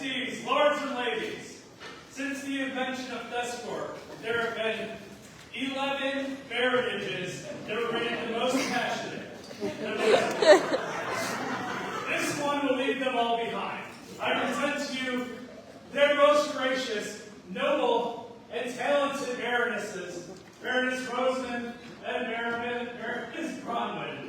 Majesties, lords and ladies, since the invention of Thescor, there have been 11 marriages that were rated the most passionate. This one will leave them all behind. I present to you their most gracious, noble, and talented baronesses, Baroness Rosamond and Baroness Bronwyn.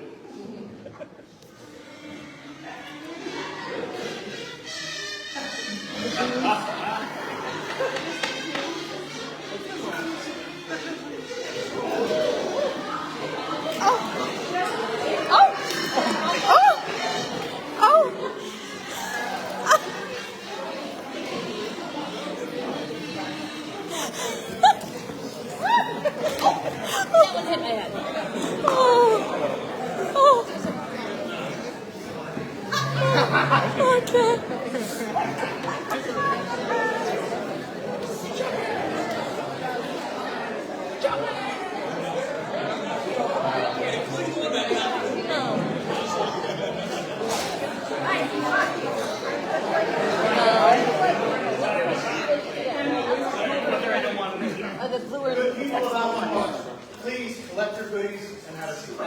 The people of Alabama, please collect your goodies and have a seat.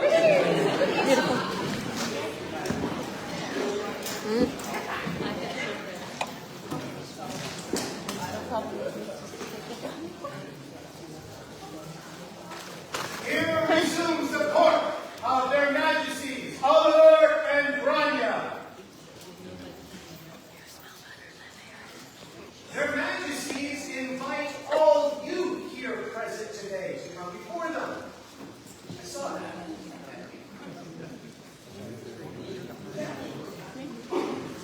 Here resumes the court of their Majesties, Oliver and Grania. Their Majesties invite all you here present today to come before them. I saw that.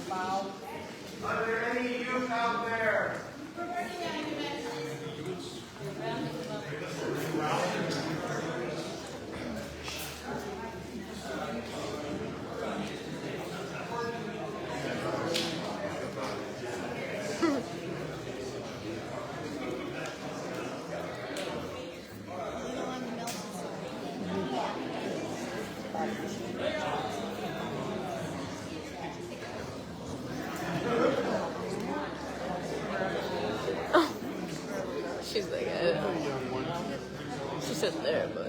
Wow. Are there any youth out there? She's like, she's sitting there, but.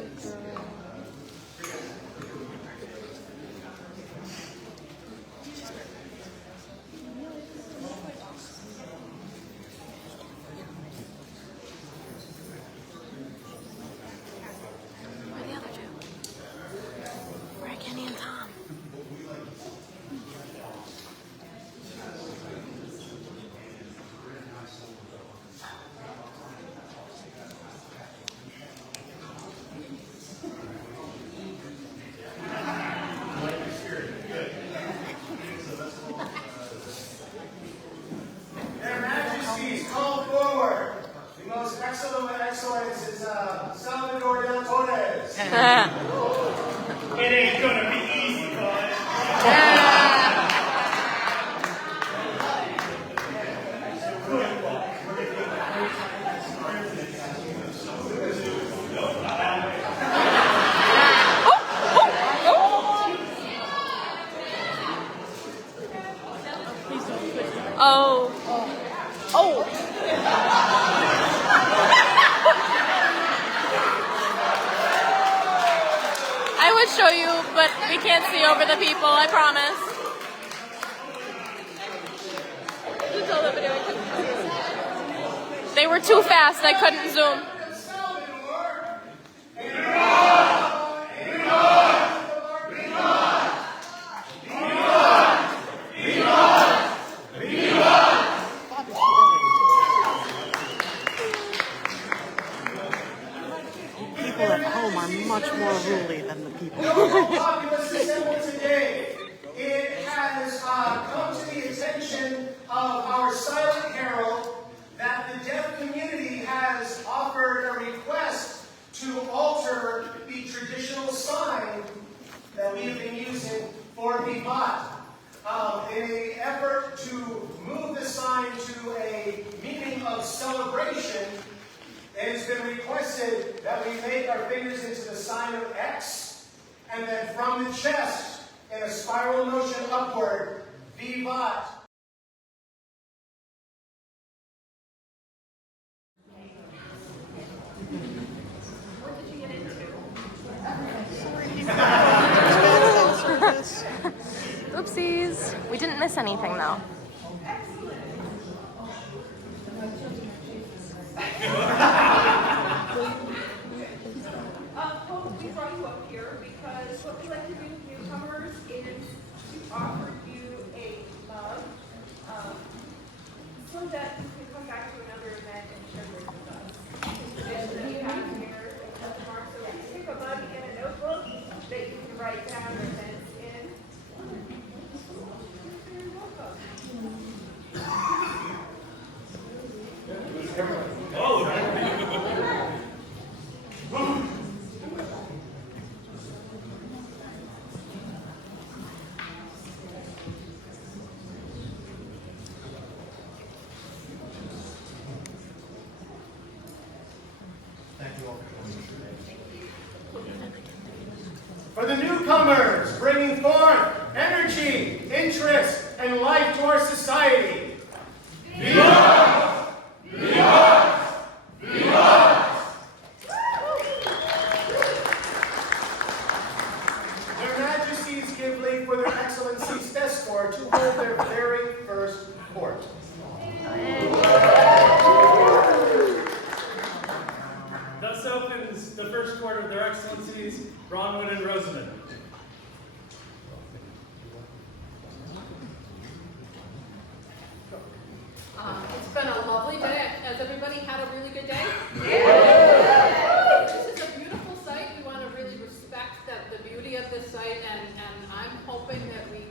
Where are the other two? Where are Kenny and Tom? Their Majesties, call forward the most excellent of excellence is Salvador del Torres. It ain't gonna be easy, bud. Oh. Oh. I would show you, but we can't see over the people, I promise. They were too fast, I couldn't zoom. People at home are much more ruly than the people. Populace assembled today. It has come to the attention of our silent herald that the deaf community has offered a request to alter the traditional sign that we have been using for Vivat. In an effort to move the sign to a meaning of celebration, it has been requested that we make our fingers into the sign of X, and then from the chest, in a spiral motion upward, Vivat. didn't miss anything though. We brought you up here because what we like to do with newcomers is to offer you a mug so that you can come back to another event and share this with us. And we have here a mark, so you take a mug and a notebook that you can write down events in. You're very welcome. Thank you all for coming today. For the newcomers, bringing forth energy, interest, and life to our society. Their Majesties give leave for their Excellencies Escort to hold their very first court. Thus opens the first court of their Excellencies, Bronwyn and Rosamond. It's been a lovely day. Has everybody had a really good day? Yeah. This is a beautiful site. We want to really respect the beauty of this site, and I'm hoping that we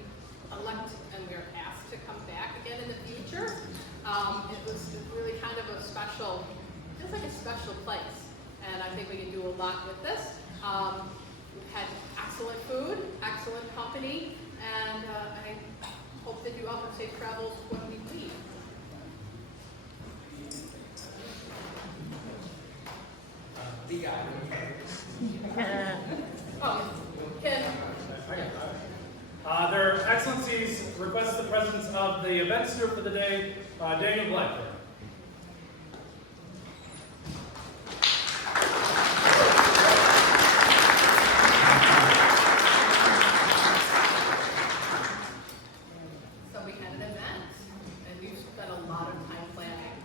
elect and we're asked to come back again in the future. It was really kind of a special, just like a special place, and I think we can do a lot with this. We've had excellent food, excellent company, and I hope that you all have safe travels when we leave. Their Excellencies request the presence of the event steward for the day, Daniel Blackburn. So we had an event, and we've spent a lot of time planning.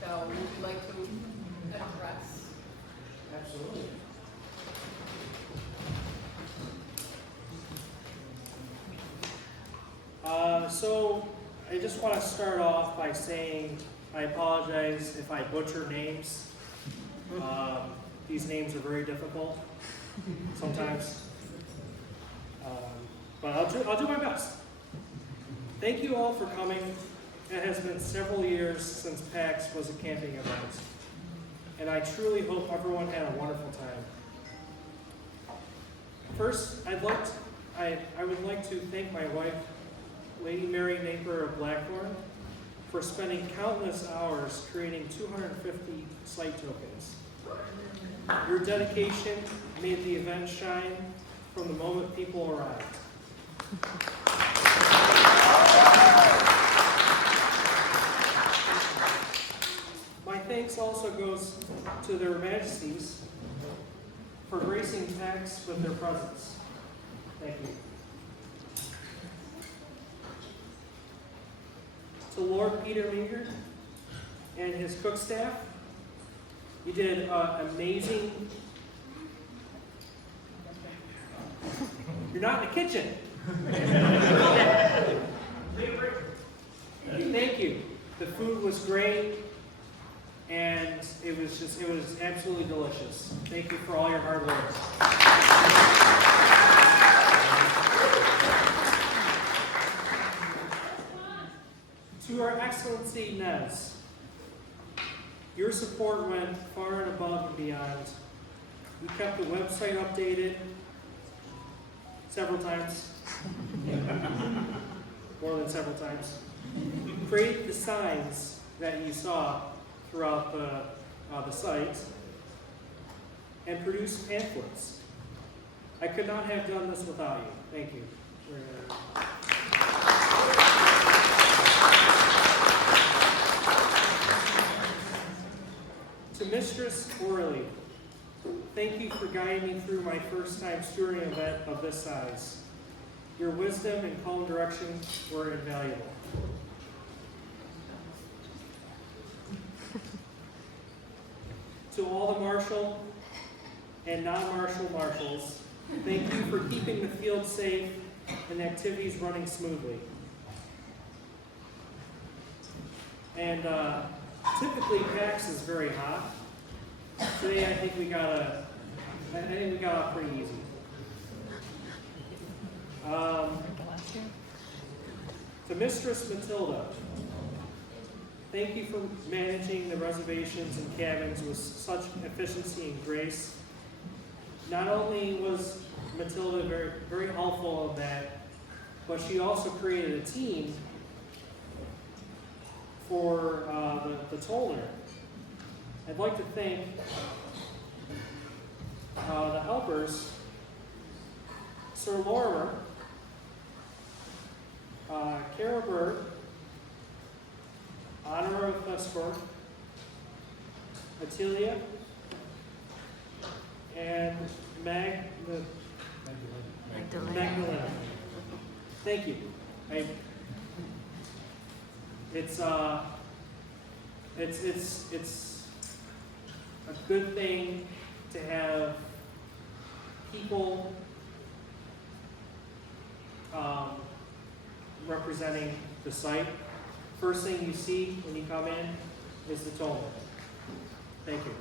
So would you like to address? Absolutely. So I just want to start off by saying I apologize if I butcher names. These names are very difficult sometimes, but I'll do my best. Thank you all for coming. It has been several years since PAX was a camping event, and I truly hope everyone had a wonderful time. First, I would like to thank my wife, Lady Mary Napier of Blackthorn, for spending countless hours creating 250 site tokens. Your dedication made the event shine from the moment people arrived. My thanks also goes to their Majesties for gracing PAX with their presence. Thank you. To Lord Peter Meager and his cook staff, you did amazing. You're not in the kitchen. Thank you. The food was great, and it was absolutely delicious. Thank you for all your hard work. To our Excellency Nez, your support went far and above and beyond. You kept the website updated several times, more than several times. Created the signs that you saw throughout the site, and produced pamphlets. I could not have done this without you. Thank you. To Mistress Orley, thank you for guiding me through my first time stewarding an event of this size. Your wisdom and calm direction were invaluable. To all the martial and non-martial marshals, thank you for keeping the field safe and activities running smoothly. And typically PAX is very hot. Today I think we got off pretty easy. To Mistress Matilda, thank you for managing the reservations and cabins with such efficiency and grace. Not only was Matilda very, very helpful in that, but she also created a team for the toller. I'd like to thank the helpers, Sir Lorimer, Kara Bird, Honor of Escort, Atilia, and Magdalena. Thank you. It's a good thing to have people representing the site. First thing you see when you come in is the toll. Thank you.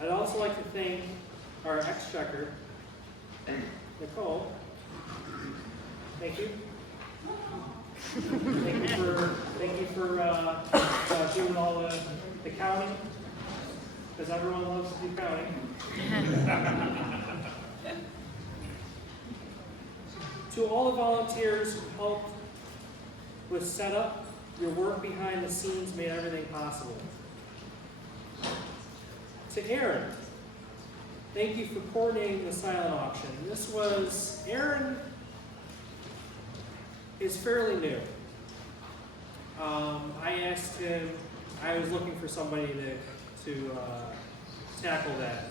I'd also like to thank our exchequer, Nicole. Thank you. Thank you for doing all the counting, because everyone loves to do counting. To all the volunteers who helped with setup, your work behind the scenes made everything possible. To Aaron, thank you for coordinating the silent auction. Aaron is fairly new. I asked him, I was looking for somebody to tackle that,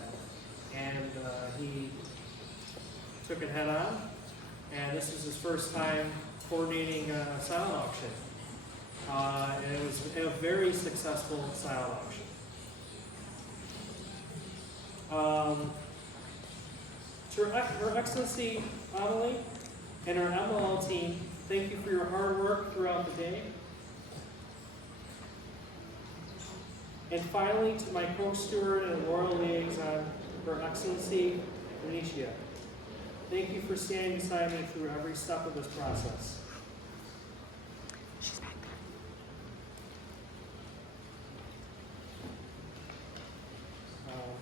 and he took it head on, and this was his first time coordinating a silent auction. And it was a very successful silent auction. To Her Excellency Amelie and our MLL team, thank you for your hard work throughout the day. And finally, to my co-steward and royal liaison, Her Excellency Benicia, thank you for standing beside me through every step of this process. She's back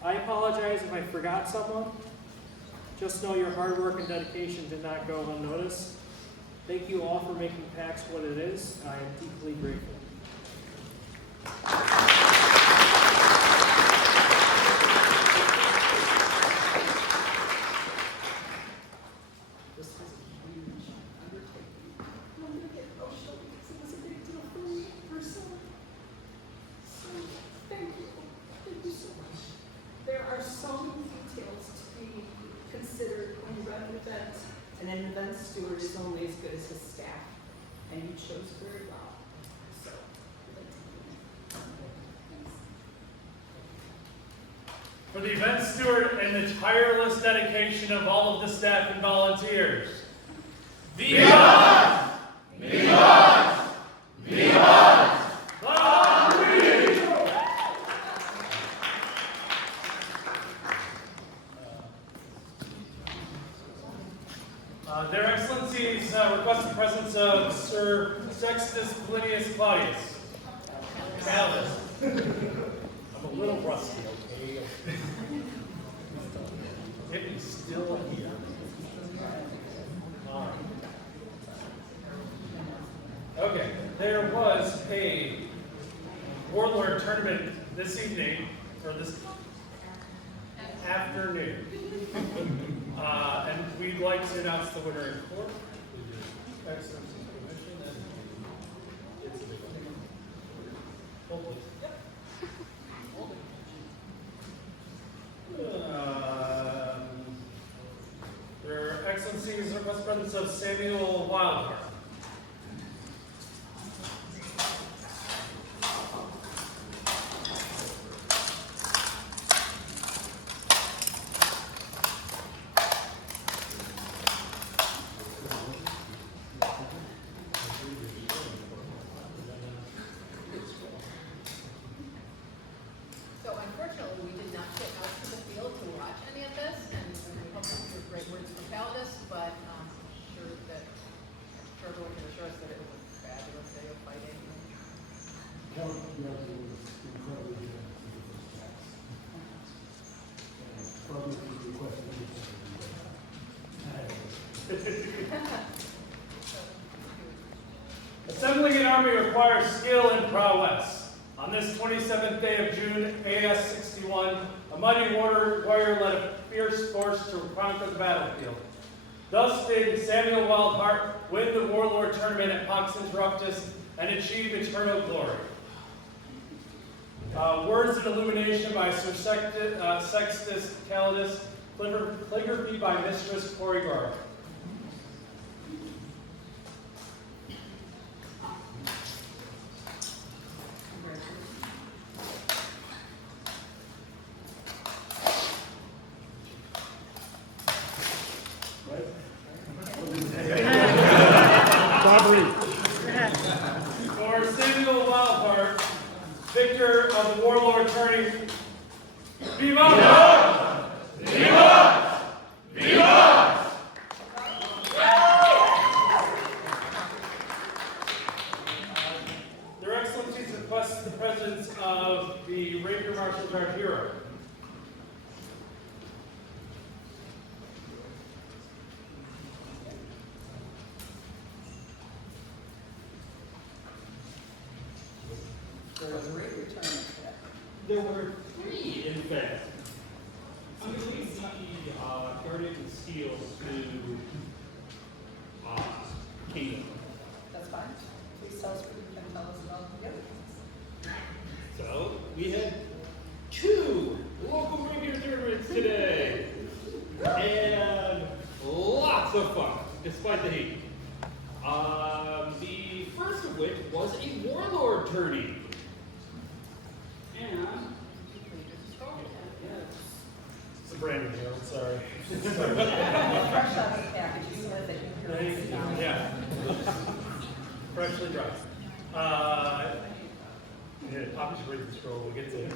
I apologize if I forgot someone. Just know your hard work and dedication did not go unnoticed. Thank you all for making PAX what it is. I am deeply grateful. This was a huge undertaking. I'm going to get emotional because it was a big deal for me personally. So, thank you. Thank you so much. There are so many details to be considered when you run an event, and an event steward is only as good as his staff, and you chose very well. So, For the event steward and the tireless dedication of all of the staff and volunteers. Viva! Viva! Viva! Their Excellencies request the presence of Sir Sextus Plinius Claudius. Alice. I'm a little rusty, okay? It is still here. All right. Okay, there was a Warlord tournament this evening, or this afternoon. And we'd like to announce the winner in court. Excellency's permission, and it's hopefully. Yep. seeing is the request presence of Samuel Wildheart. So unfortunately, we did not get out to the field to watch any of this, and we hope to hear great words from Caldas, but I'm sure everyone can assure us that it was a fabulous day of fighting. Assembling an army requires skill and prowess. On this 27th day of June, AS 61, a mighty warrior led a fierce force to conquer the battlefield. Thus did Samuel Wildheart win the Warlord Tournament at Pax Interruptus and achieve eternal glory. Words and illumination by Sir Sextus Calidus, calligraphy by Mistress Corey Garth. For Samuel Wildheart, victor of the Warlord Tourney, Viva! Viva! Viva! Their Excellencies request the presence of the Rapier Marshal Guard Hero. There was a great return for that. There were 3, in fact. I'm going to leave the Guardian Steel to Kingdom. That's fine. Please tell us what you can tell us about the other things. So, we had 2 local rapier tournaments today. And lots of fun, despite the heat. The first of which was a Warlord tourney. And It's a brand new deal, sorry. Fresh out of the package, you said that you heard. Yeah. Freshly dry. Yeah, Pop just read the scroll, we'll get to it.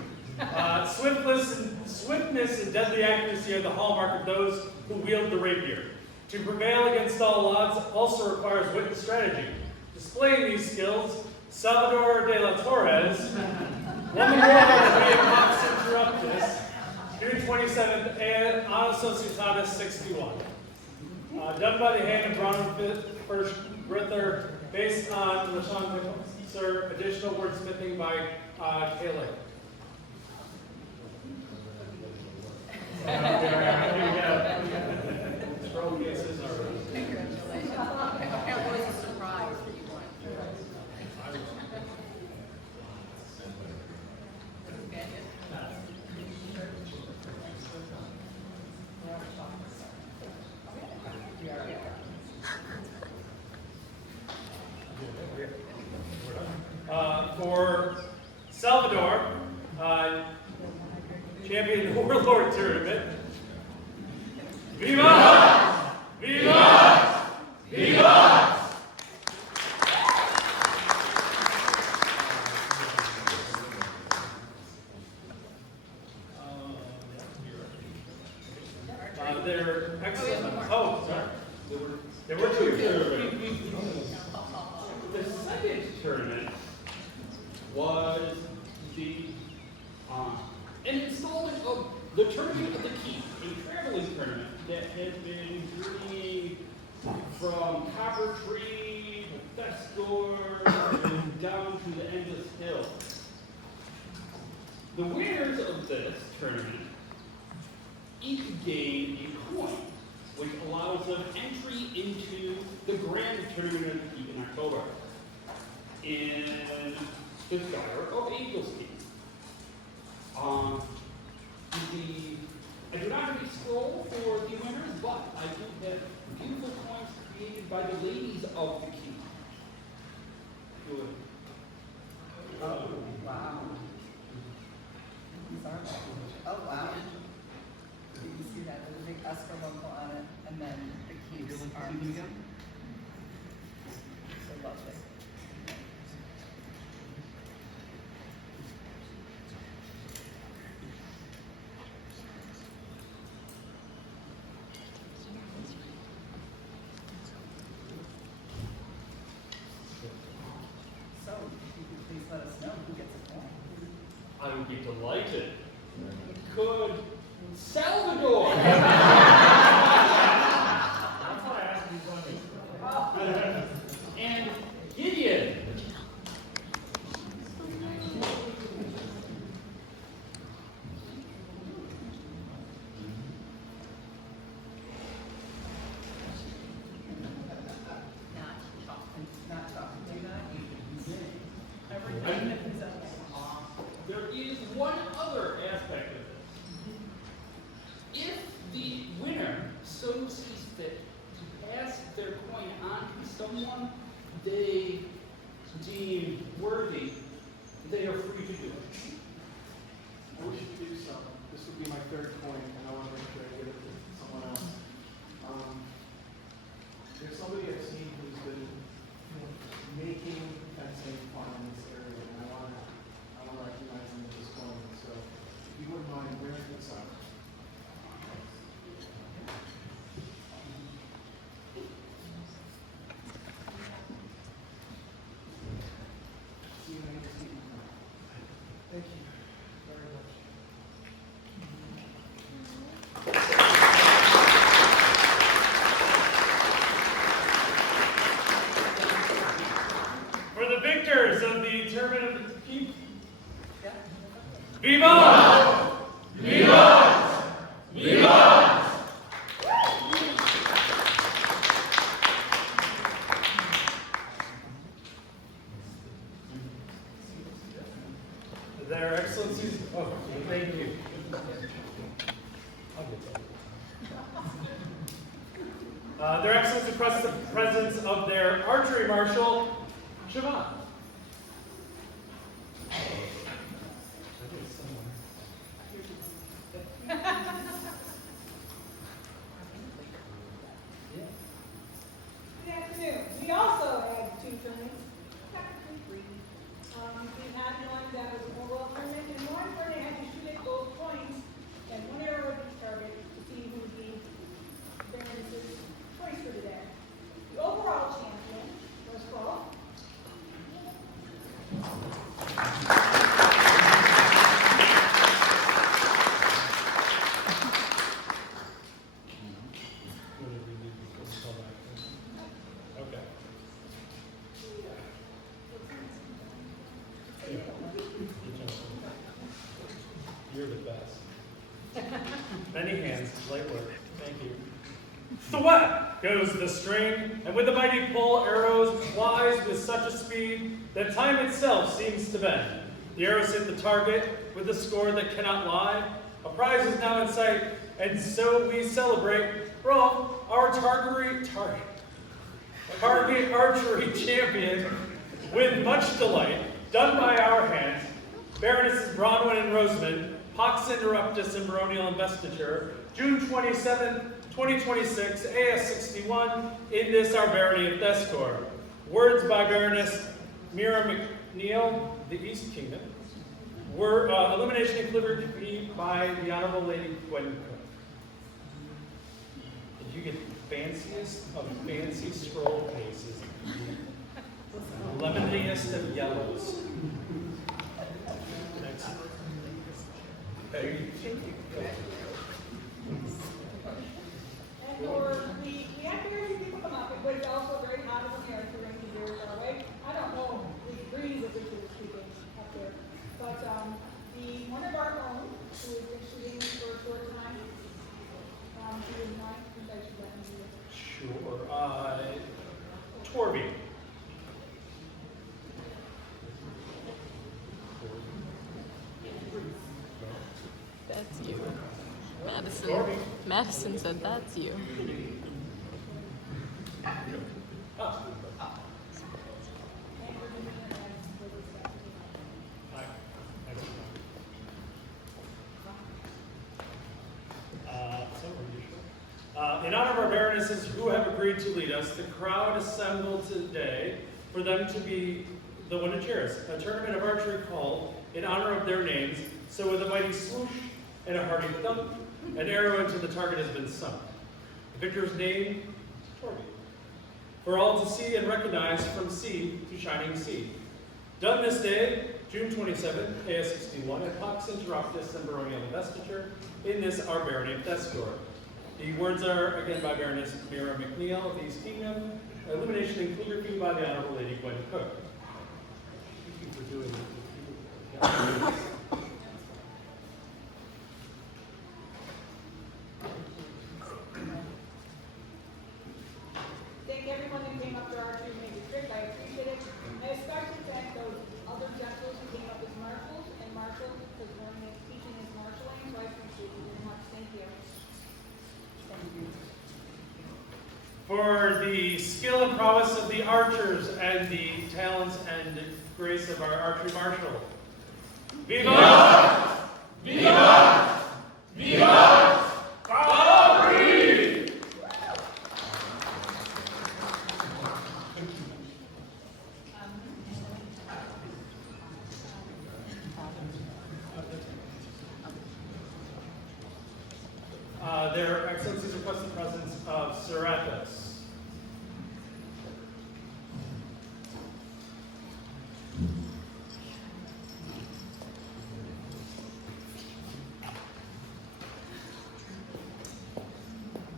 Swiftness and deadly accuracy are the hallmark of those who wield the rapier. To prevail against all odds also requires wit and strategy. Displaying these skills, Salvador de la Torres won the Warlord Tourney at Pax Interruptus, June 27th, and on Societatis 61. Done by the hand of Ronald First Brither, based on LaShawn Sir, additional wordsmithing by Caleb. Scroll cases are. Congratulations. It was a surprise that you won. For Salvador, champion Warlord Tournament. Viva! Viva! Viva! They're excellent. Oh, sorry. There were 2. the second tournament was an installment of the Tournament of the Keep, a traveling tournament that has been journeying from Copper Tree to Festor and down to the Endless Hill. The winners of this tournament each gain a coin, which allows them entry into the Grand Tournament of the Keep in October in the Shire of Eagleskeep. I do not have a scroll for the winners, but I do have beautiful by the ladies of the king. Good. Oh, wow. These are lovely. Oh, wow. You can see that, there's a big Oscar logo on it, and then the king's arms. So lovely. So, if you could please let us know who gets a point. I would be delighted. Could Salvador? And Gideon. Not talking, do not eat. And there is one other aspect of this. If the winner so sees fit to pass their coin on to someone they deem worthy, they are free to do it. I wish to do so. This would be my third coin, and I want to make sure I give it to someone else. There's somebody I've seen who's been making fencing fun in this area, and I want to recognize him with this coin. So, if you wouldn't mind, where's the side? See you next week. Thank you very much. For the victors of the tournament of the keep, Viva! Viva! Viva! Their Excellencies, oh, thank you. Their Excellencies request the presence of their archery marshal, Siobhan. Good afternoon. We also had two tournaments, technically three. We had one that was a mobile tournament, and one where they had to shoot at gold points, and one arrow would be targeted to see who would be Baroness's choice for the day. The overall champion was called. Okay. You're the best. Many hands, light work. Thank you. Thwap goes the string, and with the mighty pull, arrows flies with such a speed that time itself seems to bend. The arrows hit the target with a score that cannot lie. A prize is now in sight, and so we celebrate Rolf, our target archery champion, with much delight, done by our hands, Baronesses Bronwyn and Rosamond, Pax Interruptus and Baronial Investiture, June 27, 2026, AS 61, in this our barony of Thescor. Words by Baroness Mira McNeil, the East Kingdom. Were illumination and calligraphy by the Honorable Lady Gwen Cook. Did you get the fanciest of fancy scroll cases? Lemoniest of yellows. Next. Hey. And we have very few people come up, but it's also very hot in the air to rain here far away. I don't know the degrees of which it is speaking up there. But one of our own, who has been shooting for a short time, she would not invite you back. Sure. Torby. That's you. Madison. Madison said that's you. Baronesses who have agreed to lead us, the crowd assembled today for them to be the one to cheer us. A tournament of archery called in honor of their names, so with a mighty swoosh and a hearty thump, an arrow into the target has been sunk. The victor's name, Torby, for all to see and recognize from sea to shining sea. Done this day, June 27th, AS61, at Pax Interruptus and Baronial Investiture, in this our barony of Thestor. The words are, again, by Baroness Mira McNeil of the East Kingdom, illumination and calligraphy by the Honorable Lady Gwen Cook. Thank you for doing that. Thank everyone who came up to our two major trip. I appreciate it. I especially thank those other generals who came up as marshals and marshals because learning and teaching is marshaling, so I appreciate you very much. Thank you. For the skill and prowess of the archers and the talents and grace of our archery marshal. Viva! Viva! Viva! Valkyrie! Their Excellencies request the presence of Interruptus.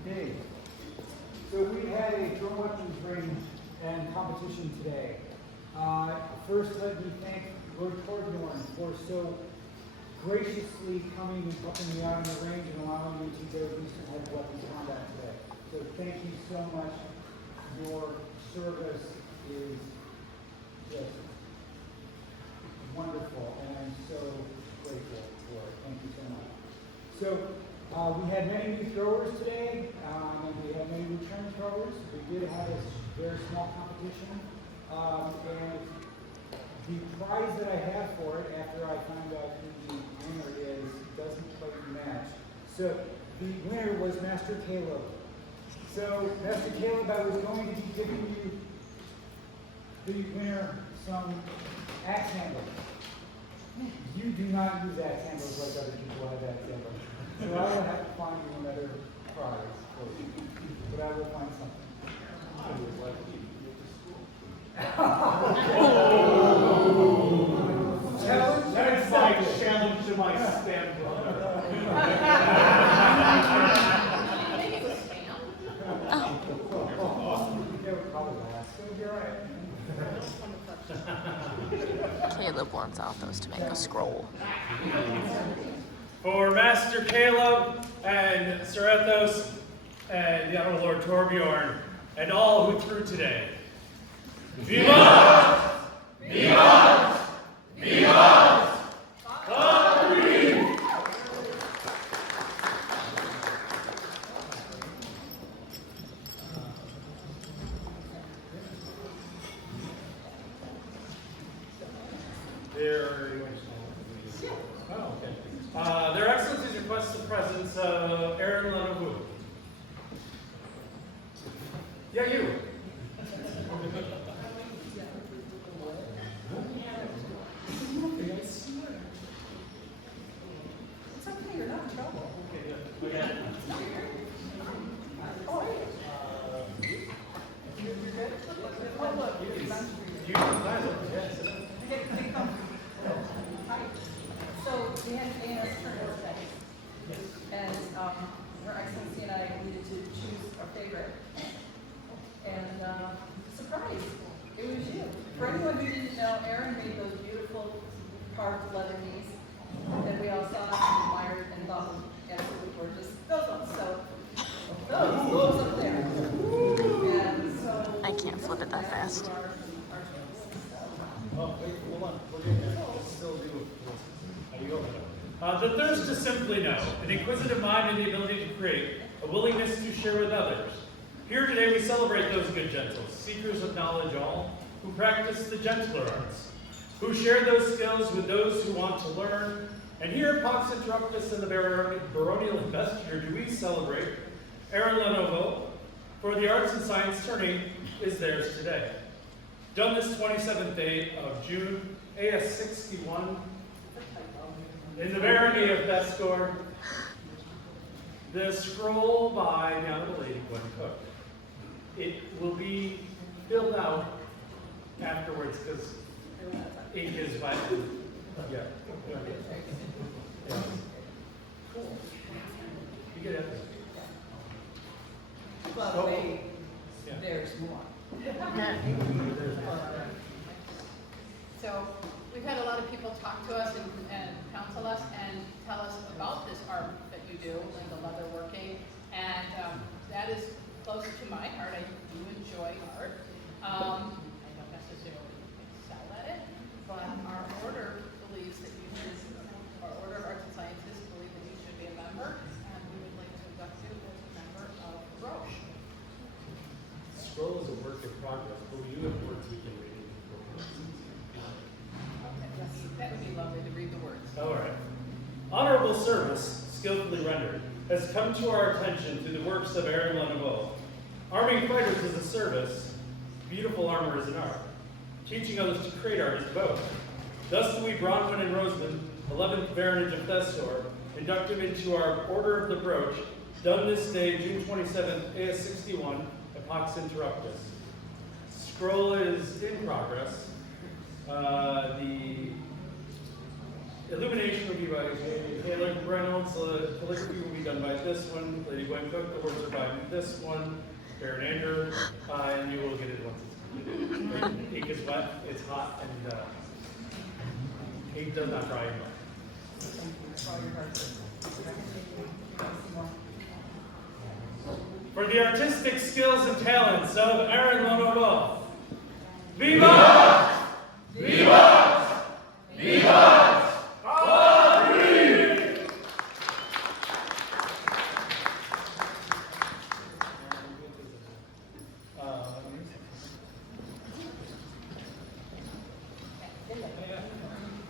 Okay, so we had a drone weapons range and competition today. First, let me thank Lord Torbjorn for so graciously coming and helping me out in the range and allowing me to go do some heavy weapons combat today. So thank you so much. Your service is just wonderful, and I'm so grateful for it. Thank you so much. So we had many new throwers today, and we had many return throwers. We did have a very small competition, and the prize that I have for it, after I find out who the winner is, doesn't quite match. So the winner was Master Caleb. So Master Caleb, I was going to be giving you the winner some axe handles. You do not use axe handles like other people have axe handles. So I will have to find you another prize for you. But I will find something. That's my challenge to my stand brother. Caleb wants Alphos to make a scroll. For Master Caleb and Interruptus and the Honorable Lord Torbjorn and all who threw today. Viva! Viva! Viva! Valkyrie! Their Excellencies request the presence of Aaron Lenovu. Yeah, you. It's okay, you're not in trouble. Oh, look, so we had an ANS tournament today. And Her Excellency and I needed to choose our favorite. And surprise, it was you. For anyone who didn't know, Aaron made those beautiful carved leather knees that we all saw and admired and thought were absolutely gorgeous. Those ones, so those up there. And so I can't flip it that fast. Oh, wait, hold on. We're getting there. Let's still do how do you go? The thirst to simply know, an inquisitive mind and the ability to create, a willingness to share with others. Here today we celebrate those good gentles, seekers of knowledge all, who practice the gentler arts, who share those skills with those who want to learn. And here at Pax Interruptus and the Baronial Investiture do we celebrate Aaron Lenovo for the Arts and Science tourney is theirs today. Done this 27th day of June, AS 61, in the barony of Bethscore, the scroll by the Honorable Lady Gwen Cook. It will be filled out afterwards because ink is wet. Yeah. Cool. You get it. But wait, there's more. So we've had a lot of people talk to us and counsel us and tell us about this art that you do and the leather working, and that is close to my heart. I do enjoy art. I don't necessarily excel at it, but our order believes that you should, our Order of Arts and Sciences believe that you should be a member, and we would like to induct you as a member of Roche. Scroll is a work in progress, but we do have words we can read. That would be lovely to read the words. All right. Honorable service, skillfully rendered, has come to our attention through the works of Aaron Leneveau. Arming fighters is a service, beautiful armor is an art. Teaching others to create art is both. Thus do we, Bronwyn and Rosamond, 11th Baronage of Thestor, induct him into our Order of the Brooch, done this day, June 27th, AS 61, Epox Interruptus. Scroll is in progress. The illumination will be by Taylor Reynolds, the calligraphy will be done by this one, Lady Gwen Cook, the words are by this one, Baron Andrew, and you will get it once it's completed. Ink is wet, it's hot, and ink does not dry in wet. For the artistic skills and talents of Aaron Leneveau. Viva! Viva! Viva!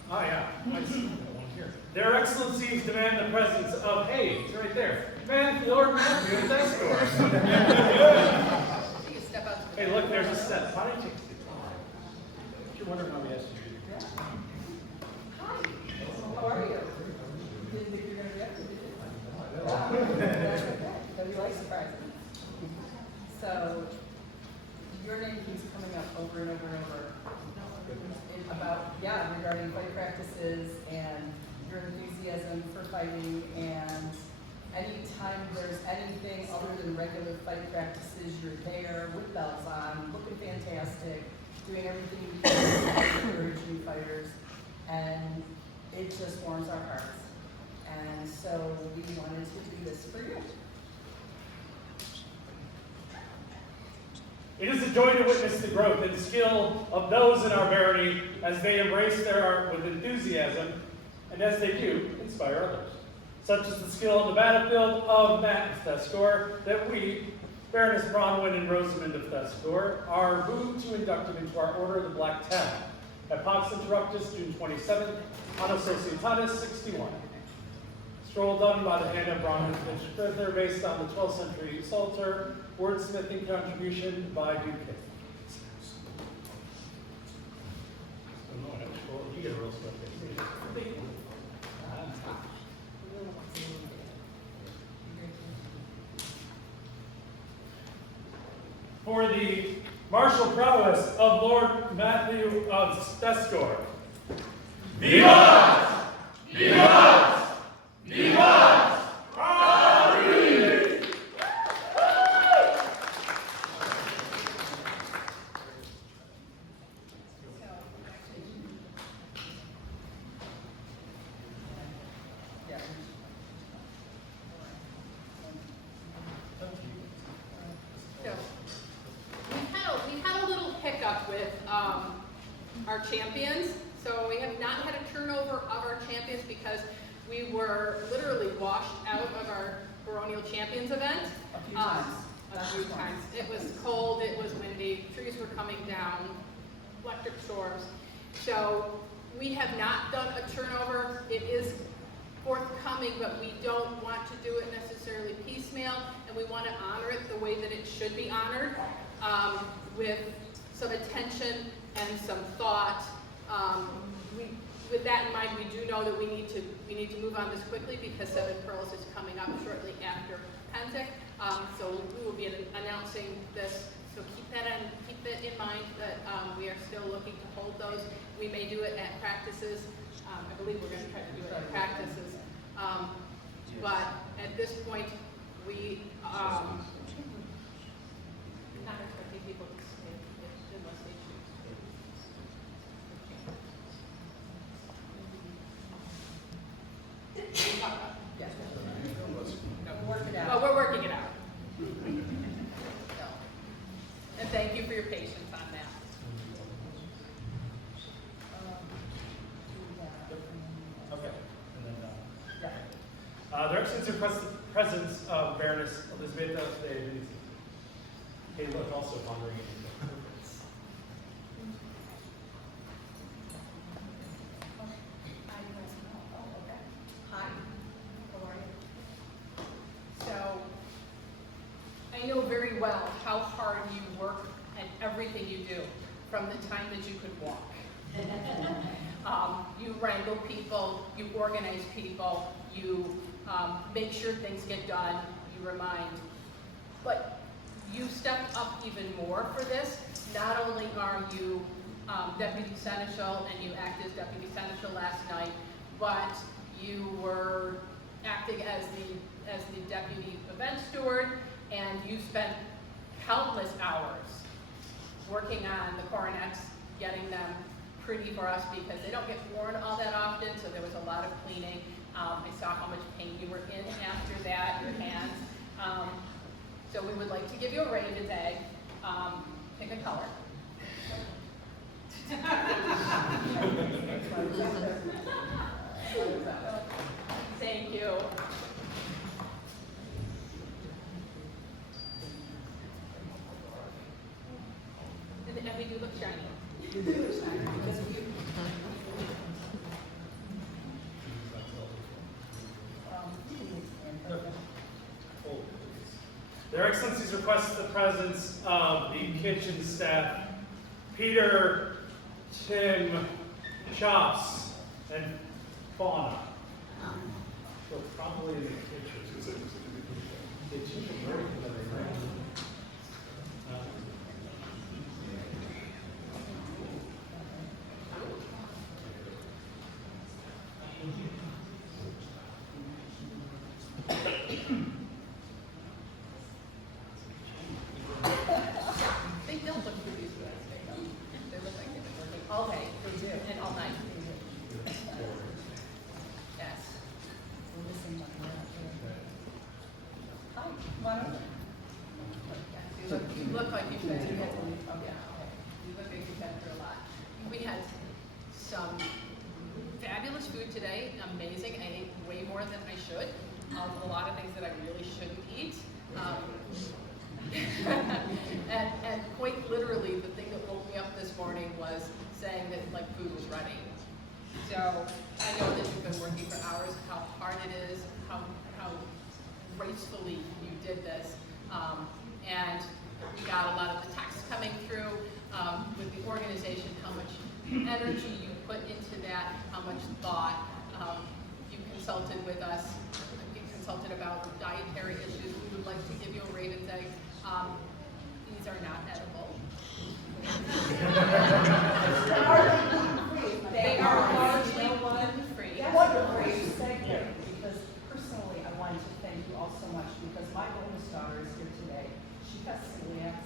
Oh yeah, I see one here. Their Excellencies demand the presence of, hey, it's right there, Lord Matthew and Thestor. Hey, look, there's a set. Why don't you? You're wondering how we asked you. Hi. How are you? Didn't think you were going to react to it. But you like surprising. So, your name keeps coming up over and over and over regarding fight practices and your enthusiasm for fighting, and anytime there's anything other than regular fight practices, you're there with bells on, looking fantastic, doing everything you can to encourage new fighters, and it just warms our hearts. And so we wanted to do this for you. It is a joy to witness the growth and skill of those in our barony as they embrace their art with enthusiasm, and as they do, inspire others. Such as the skill on the battlefield of Matt Thestor, that we, Baroness Bronwyn and Rosamond of Thestor, are moved to induct him into our Order of the Black Ten, Epox Interruptus, June 27th, Anno Societatis 61. Scroll done by the hand of Bronwyn Finch based on the 12th century Psalter, wordsmithing contribution by Duke. You get a real stuff. For the martial prowess of Lord Matthew of Thestor. Viva! Viva! Viva! Our champions. So we have not had a turnover of our champions because we were literally washed out of our baronial champions event. A few times. It was cold, it was windy, trees were coming down, electric storms. So we have not done a turnover. It is forthcoming, but we don't want to do it necessarily piecemeal, and we want to honor it the way that it should be honored, with some attention and some thought. With that in mind, we do know that we need to move on this quickly because Seven Pearls is coming up shortly after Penzic. So we will be announcing this. So keep it in mind that we are still looking to hold those. We may do it at practices. I believe we're going to try to do it at practices. But at this point, we not expecting people to stay unless they choose. Yes. We'll work it out. Well, we're working it out. And thank you for your patience on that. Okay. And then, their extensive presence of Baroness Elizabeth de Hey, look, also honoring Hi. How are you? So, I know very well how hard you work at everything you do from the time that you could walk. You wrangle people, you organize people, you make sure things get done, you remind. But you stepped up even more for this. Not only are you Deputy Seneschal and you acted as Deputy Seneschal last night, but you were acting as the Deputy Event Steward, and you spent countless hours working on the coronets, getting them pretty for us because they don't get worn all that often, so there was a lot of cleaning. I saw how much pain you were in after that, your hands. So we would like to give you a Raven's egg. Pick a color. Thank you. And we do look shiny. You do look shiny because of you. Their Excellencies request the presence of the kitchen staff, Peter, Tim, Chops, and Fauna. So probably in the kitchen. Kitchen, where can they go? They don't look pretty good. They look like they've been working all day. They do. And all night. Yes. We're missing one. Hi, come on over. You look like you've been through it. Oh, yeah. You look like you've been through a lot. We had some fabulous food today. Amazing. I ate way more than I should. A lot of things that I really shouldn't eat. And quite literally, the thing that woke me up this morning was saying that like food was ready. So I know that you've been working for hours, how hard it is, how gracefully you did this. And we got a lot of the texts coming through with the organization, how much energy you put into that, how much thought. You consulted with us, you consulted about dietary issues. We would like to give you a Raven's egg. These are not edible. They are largely gluten-free. What a great segment, because personally, I wanted to thank you all so much, because my oldest daughter is here today. She has celiac.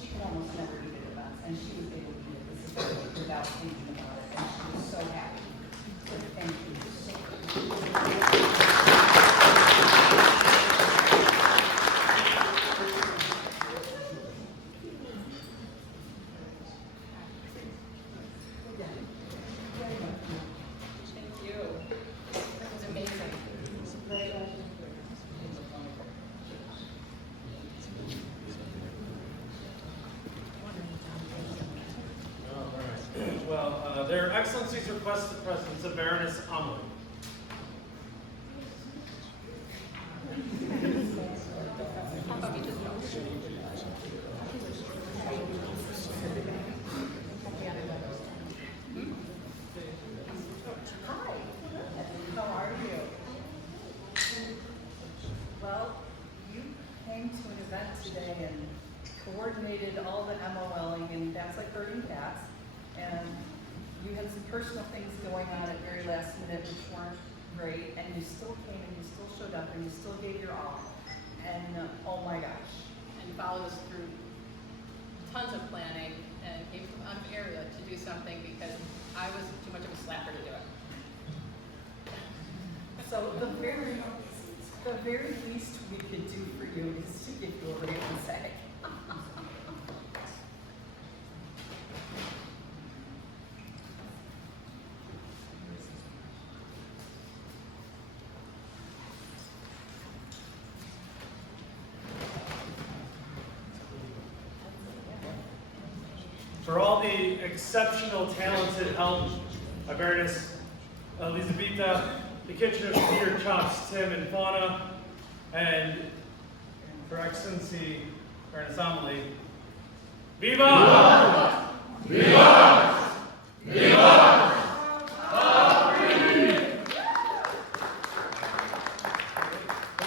She can almost never eat at events, and she was able to eat at this event without thinking about it, and she was so happy. So thank you so much. Thank you. That was amazing. Well, their Excellencies request the presence of Baroness Amelie. and you had some personal things going on at very last minute which weren't great, and you still came and you still showed up and you still gave your all. And oh my gosh. And followed us through tons of planning and came from out of area to do something because I was too much of a slapper to do it. So the very least we could do for you is to give you a raise and say. For all the exceptional, talented help of Baroness Elizabeta, the Kitcheners, Peter, Chops, Tim, and Fauna, and Her Excellency Baroness Amelie. Viva! Viva! Viva! Oh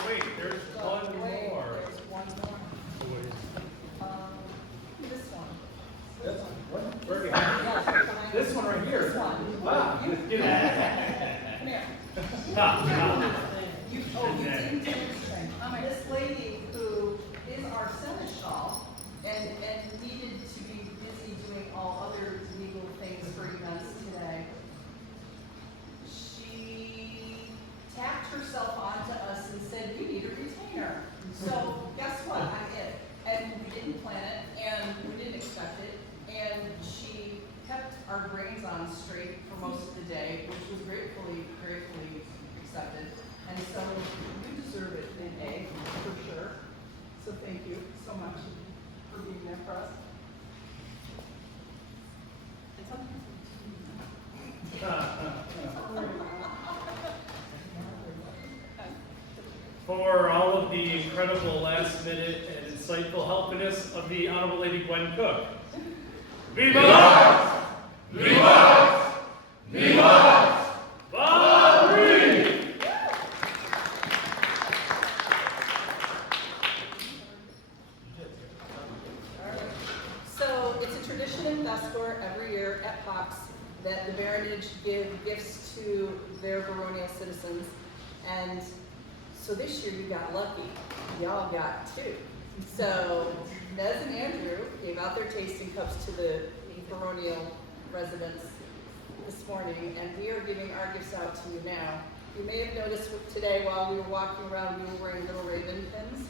wait, there's one more. There's one more. This one. This one? Where This one right here. This one. Wow. You, Get come here. You didn't do anything. This lady who is our seneschal and needed to be busy doing all other legal things for events today, she tacked herself onto us and said, you need a retainer. So guess what? I'm it. And we didn't plan it, and we didn't expect it, and she kept our brains on straight for most of the day, which was gratefully accepted. And so you deserve it in A, for sure. So thank you so much for being there for us. For all of the incredible last minute and insightful helpiness of the Honorable Lady Gwen Cook. Viva! Viva! Viva! Valerie! So it's a tradition in Vescor every year at Pops that the Baronage give gifts to their baronial citizens. And so this year you got lucky. Y'all got two. So Nez and Andrew gave out their tasting cups to the baronial residents this morning, and we are giving our gifts out to you now. You may have noticed today while we were walking around, we were wearing little raven pins.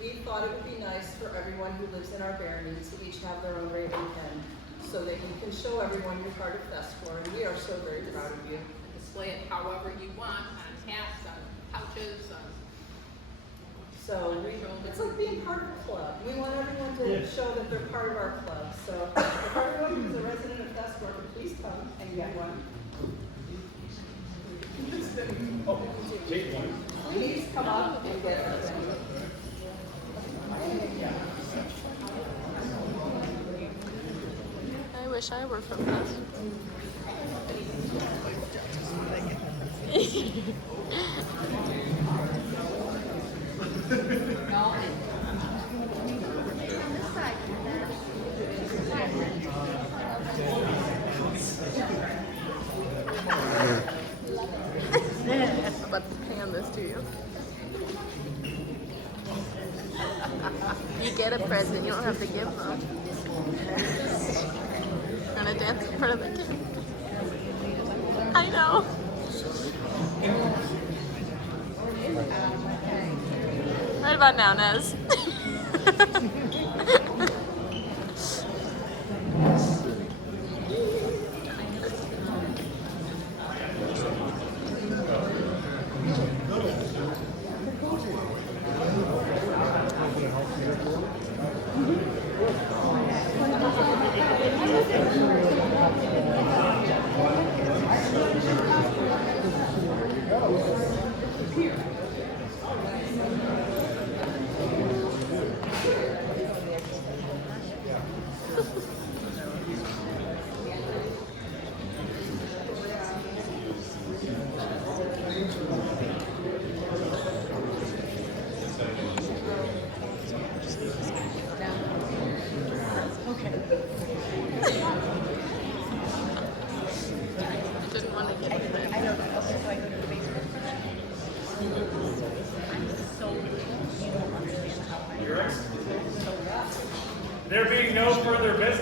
We thought it would be nice for everyone who lives in our barony to each have their own raven pin, so that you can show everyone you're part of Vescor, and we are so very proud of you. Display it however you want, on hats, on pouches, on So it's like being part of a club. We want everyone to show that they're part of our club. So if everyone who's a resident of Vescor, please come and get one. Take one. Please come up and get one. I wish I were from this. I'm about to hand this to you. You get a present, you don't have to give them. I'm gonna dance in front of the kid. I know. Right about now, Nez.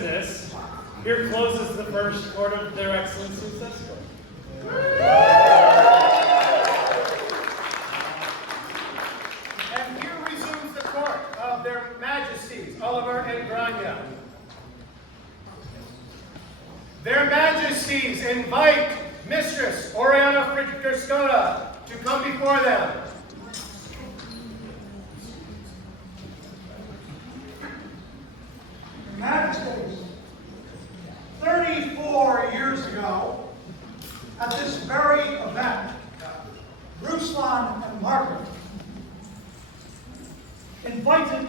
this, here closes the first court of their Excellency's escort. And here resumes the court of their Majesties, Oliver and Grania. Their Majesties invite Mistress Oriana Frigirscola to come before them. Majesties, 34 years ago, at this very event, Ruslan and Margaret invited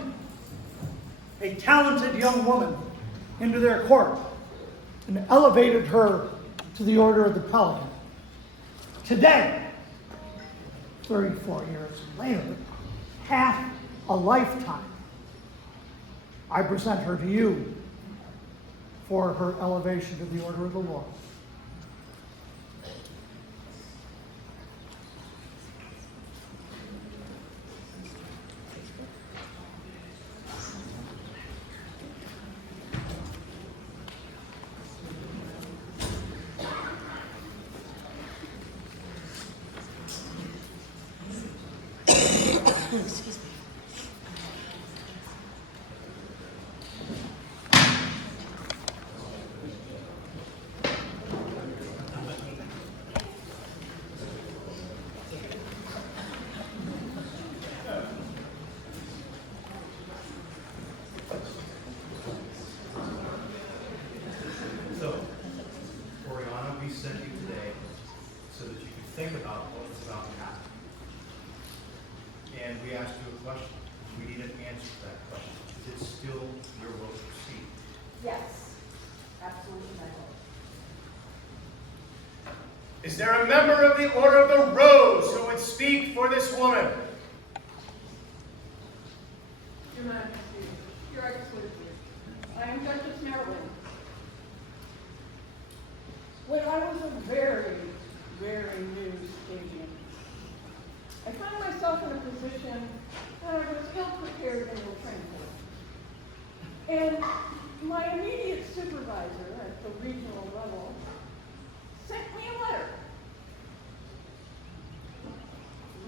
a talented young woman into their court and elevated her to the Order of the Paladin. Today, 34 years later, half a lifetime, I present her to you for her elevation to the Order of the Laurel. Excuse me. So, Oriana, we sent you today so that you could think about what's about to happen. And we asked you a question. We need an answer to that question. Is it still your will to proceed? Yes, absolutely my vote. Is there a member of the Order of the Rose who would speak for this woman? Your Majesty, Your Excellency, I am Duchess Marilyn. When I was a very, very new Stadium, I found myself in a position that I was ill-prepared and ill-trained for. And my immediate supervisor at the regional level sent me a letter.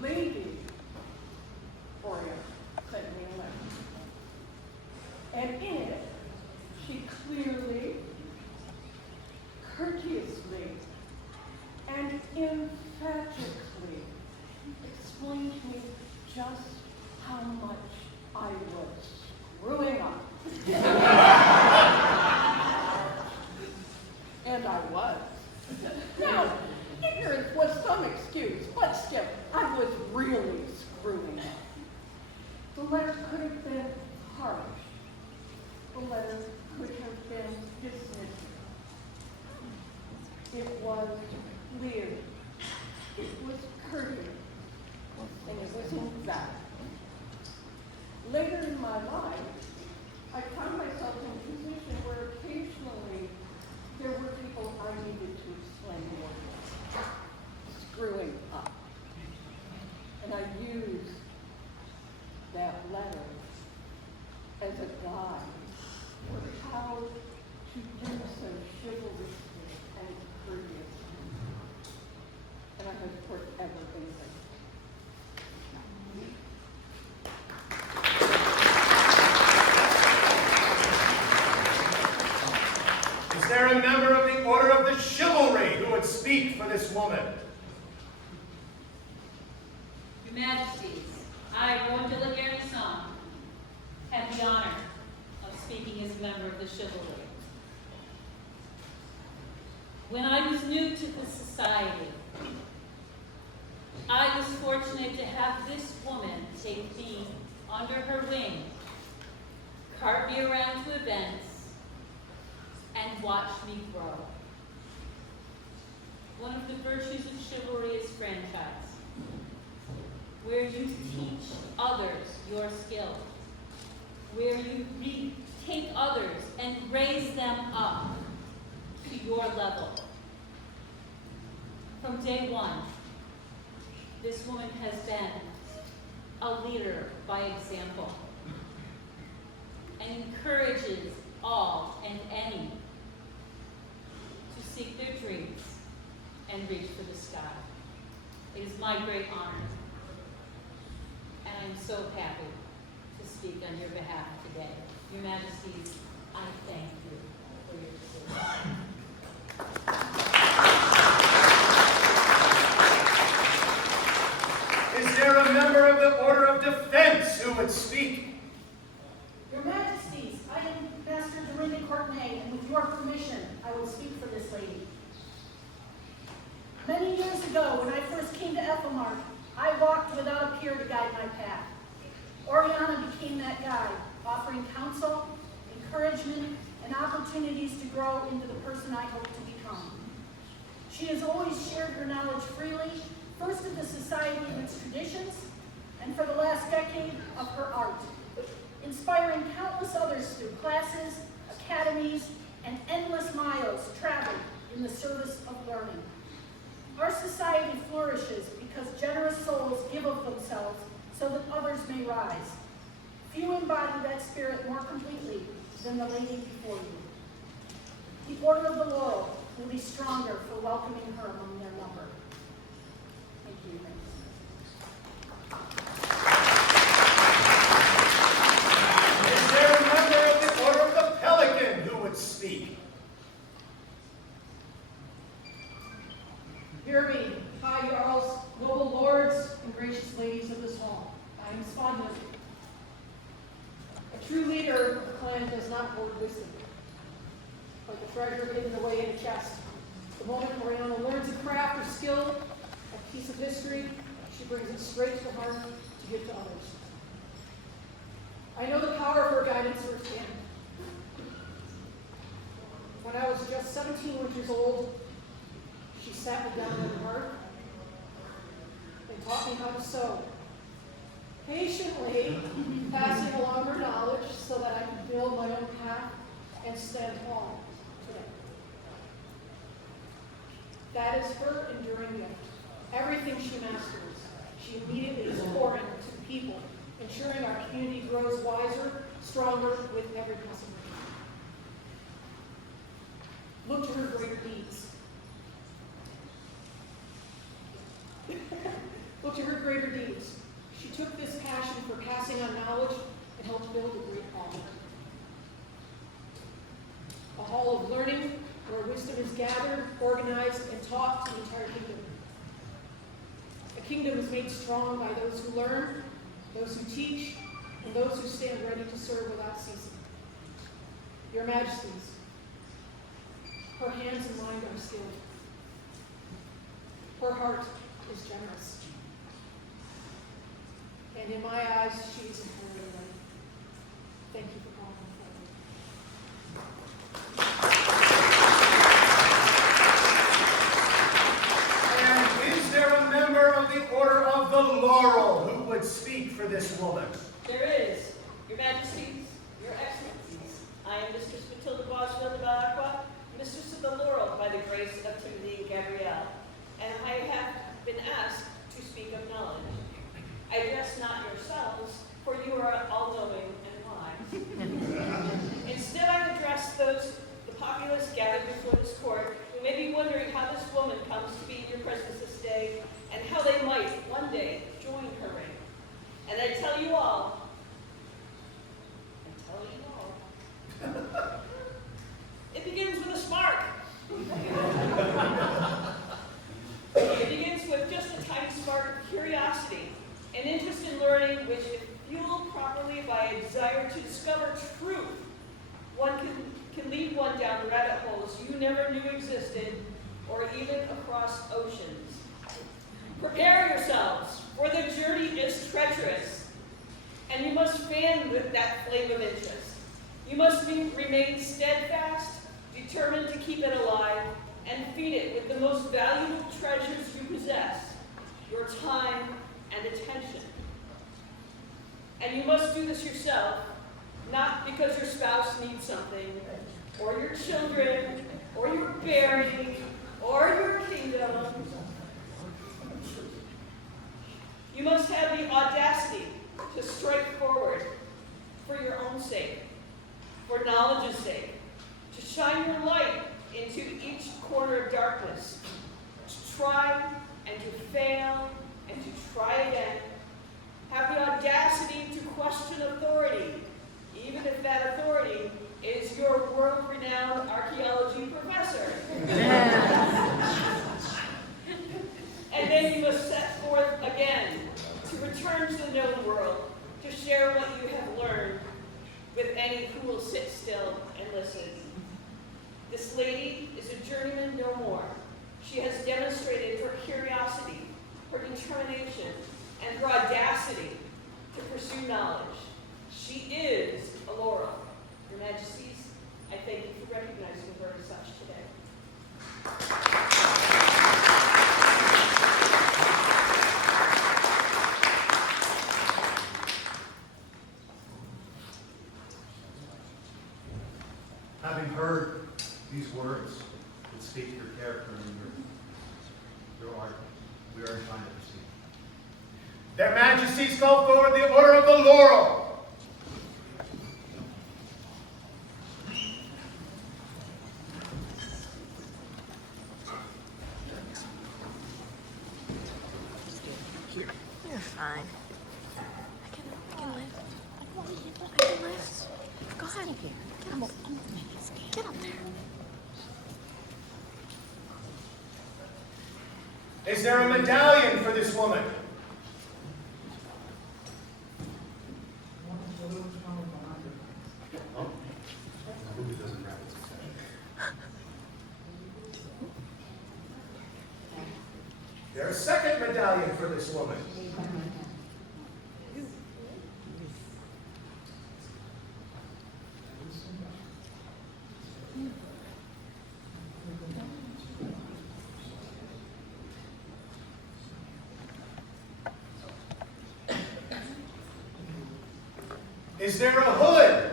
Lady Oriana sent me a letter. And in it, she clearly, courteously, and emphatically explained to me just how much I was screwing up. And I was. Now, ignorance was some excuse, but still, I was really screwing up. The letter could have been harsh. The letter could have been dismissive. It was clear. It was courteous. And it was in fact. Later in my life, I found myself in a position where occasionally there were people I needed to explain what was screwing up. And I used that letter as a guide for how to do so chivalrously and courteously. And I have forever been grateful. Is there a member of the Order of the Chivalry who would speak for this woman? Your Majesties, I, Rowan Dillon, have the honor of speaking as a member of the chivalry. When I was new to the society, I was fortunate to have this woman take me under her wing, cart me around to events, and watch me grow. One of the virtues of chivalry is franchise, where you teach others your skill, where you take others and raise them up to your level. From day one, this woman has been a leader by example and encourages all and any to seek their dreams and reach for the sky. It is my great honor, and I am so happy to speak on your behalf today. Your Majesties, I thank you for your decision. Is there a member of the Order of Defense who would speak? Your Majesties, I am Master Dorinda Courtenay, and with your permission, I will speak for this lady. Many years ago, when I first came to Ethelmark, I walked without a peer to guide my path. Oriana became that guide, offering counsel, encouragement, and opportunities to grow into the person I hope to become. She has always shared her knowledge freely, first of the society and its traditions, and for the last decade of her art, inspiring countless others through classes, academies, and endless miles traveled in the service of learning. Our society flourishes because generous souls give of themselves so that others may rise. Few embody that spirit more completely than the lady before you. The Order of the Laurel will be stronger for welcoming her among their number. Thank you. Is there a member of the Order of the Pelican who would speak? Hear me, high jarls, noble lords, and gracious ladies of this hall. I am Svanhild. A true leader of the clan does not hoard wisdom, like a treasure hidden away in a chest. The moment Oriana learns a craft or skill, a piece of history, she brings it straight to the heart to give to others. I know the power of her guidance firsthand. When I was just 17 winters old, she sat me down at the hearth and taught me how to sew, patiently passing along her knowledge so that I could build my own path and stand tall today. That is her enduring gift. Everything she masters, she immediately is pouring to people, ensuring our community grows wiser, stronger with every customer. Look to her greater deeds. Look to her greater deeds. She took this passion for passing on knowledge and helped build a great hall. A hall of learning where wisdom is gathered, organized, and taught to the entire kingdom. A kingdom is made strong by those who learn, those who teach, and those who stand ready to serve without ceasing. Your Majesties, her hands and mind are skilled. Her heart is generous. And in my eyes, she is entirely right. Thank you for calling me forward. And is there a member of the Order of the Laurel who would speak for this woman? There is. Your Majesties, Your Excellencies, I am Mistress Matilda Boswell de Valacqua, Mistress of the Laurel by the grace of Timothy and Gabrielle, and I have been asked to speak of knowledge. I address not yourselves, for you are all-knowing and wise. Instead, I address the populace gathered before this court, who may be wondering how this woman comes to be in your presence this day, and how they might, one day, join her reign. And I tell you all, it begins with a spark. It begins with just a tiny spark of curiosity, an interest in learning which, if fueled properly by a desire to discover truth, one can lead one down rabbit holes you never knew existed, or even across oceans. Prepare yourselves, for the journey is treacherous, and you must fan that flame of interest. You must remain steadfast, determined to keep it alive, and feed it with the most valuable treasures you possess, your time and attention. And you must do this yourself, not because your spouse needs something, or your children, or your bearing, or your kingdom. You must have the audacity to strike forward for your own sake, for for knowledge's sake, to shine your light into each corner of darkness, to try and to fail and to try again. Have the audacity to question authority, even if that authority is your world-renowned archaeology professor. And then you must set forth again to return to the known world, to share what you have learned with any who will sit still and listen. This lady is a journeyman no more. She has demonstrated her curiosity, her determination, and her audacity to pursue knowledge. She is a laurel. Your Majesties, I thank you for recognizing her as such today. Having heard these words that speak to your character and your art, we are inclined to proceed. Their Majesties call forward the Order of the Laurel. You're fine. I can lift. I can lift. Go ahead. Get up. Get up there. Is there a medallion for this woman? There's a second medallion for this woman. Is there a hood?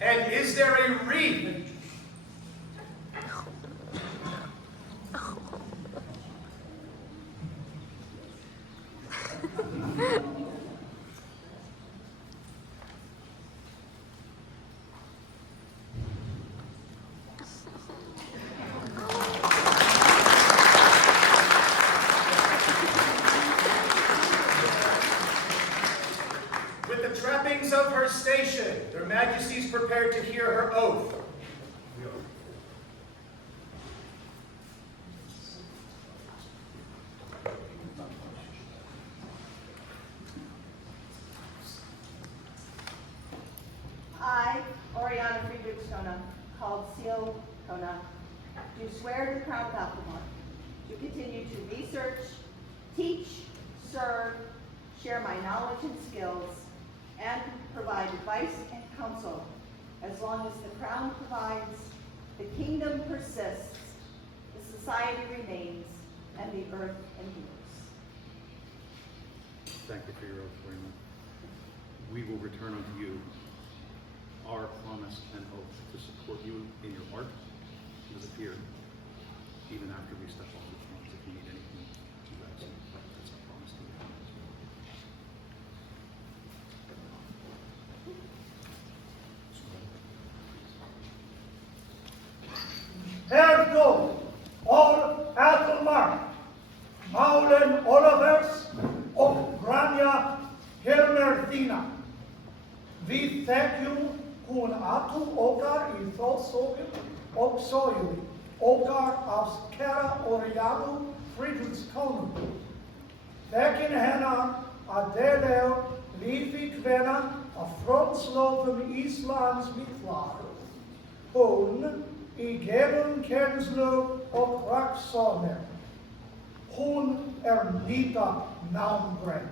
And is there a wreath? With the trappings of her station, their Majesties prepared to hear her oath. I, Oriana Friedrichsona, called Seal Kona, do swear to the Crown of Altamont to continue to research, teach, serve, share my knowledge and skills, and provide advice and counsel as long as the Crown provides, the kingdom persists, the society remains, and the earth endures. Thank you for your oath, Raymond. We will return unto you our promise and oath to support you in your art as a peer, even after we step off the throne. If you need anything, you guys, that's our promise to you. Ergo, all Athelmark, Maulen Olivers, och Grania Hermerdina. Vi thank you kun atu okar I thosogin och soju, okar av kära Oriano Friedrichskonung. Tekin henne adeleo lifikvena av frontsloven Islands mitlar. Hon I genom känslo och raxoner. Hon lika namngränd.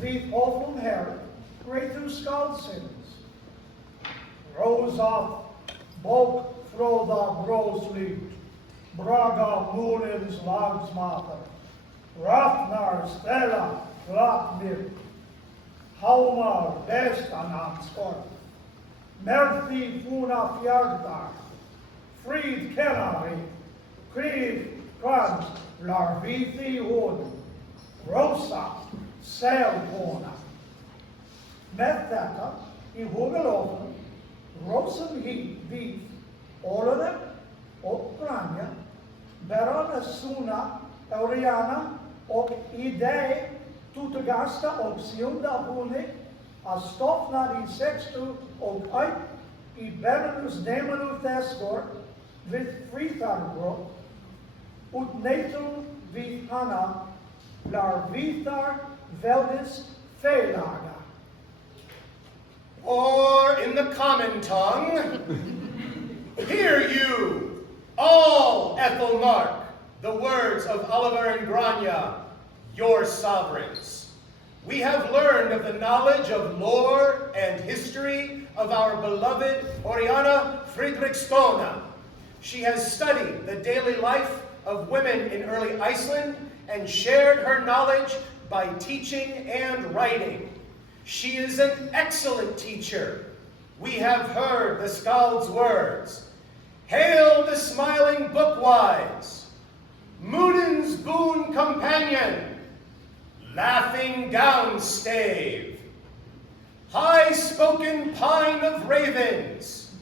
Vid offren herre, greater skaldsyns. Rosa, bok froda broslig, Braga mulens lagsmater. Rafnar stella, Flatmil, Haumar, Bestananskor, Merthi Funa Fjardar, Fried Kenari, Krieg Kran, Larvithi Hod, Rosa, Selkona. Met detta i Hågeloven, Rosenvik, Ålene och Granja, Berane Suna, Oriana och i det Tutagasta och Siunda Huni, Astofna i 60 och 1 i Bernus Nemanu Thesgor vid Fritarbrott, ut Netul vid Hanna, Larvitar Veldis Felaga. Or in the common tongue, hear you, all Ethelmark, the words of Oliver and Grania, your sovereigns. We have learned of the knowledge of lore and history of our beloved Oriana Friedrichsdottir. She has studied the daily life of women in early Iceland and shared her knowledge by teaching and writing. She is an excellent teacher. We have heard the skald's words. Hail the smiling bookwise, Moodin's boon companion, laughing downstave, high-spoken pine of ravens.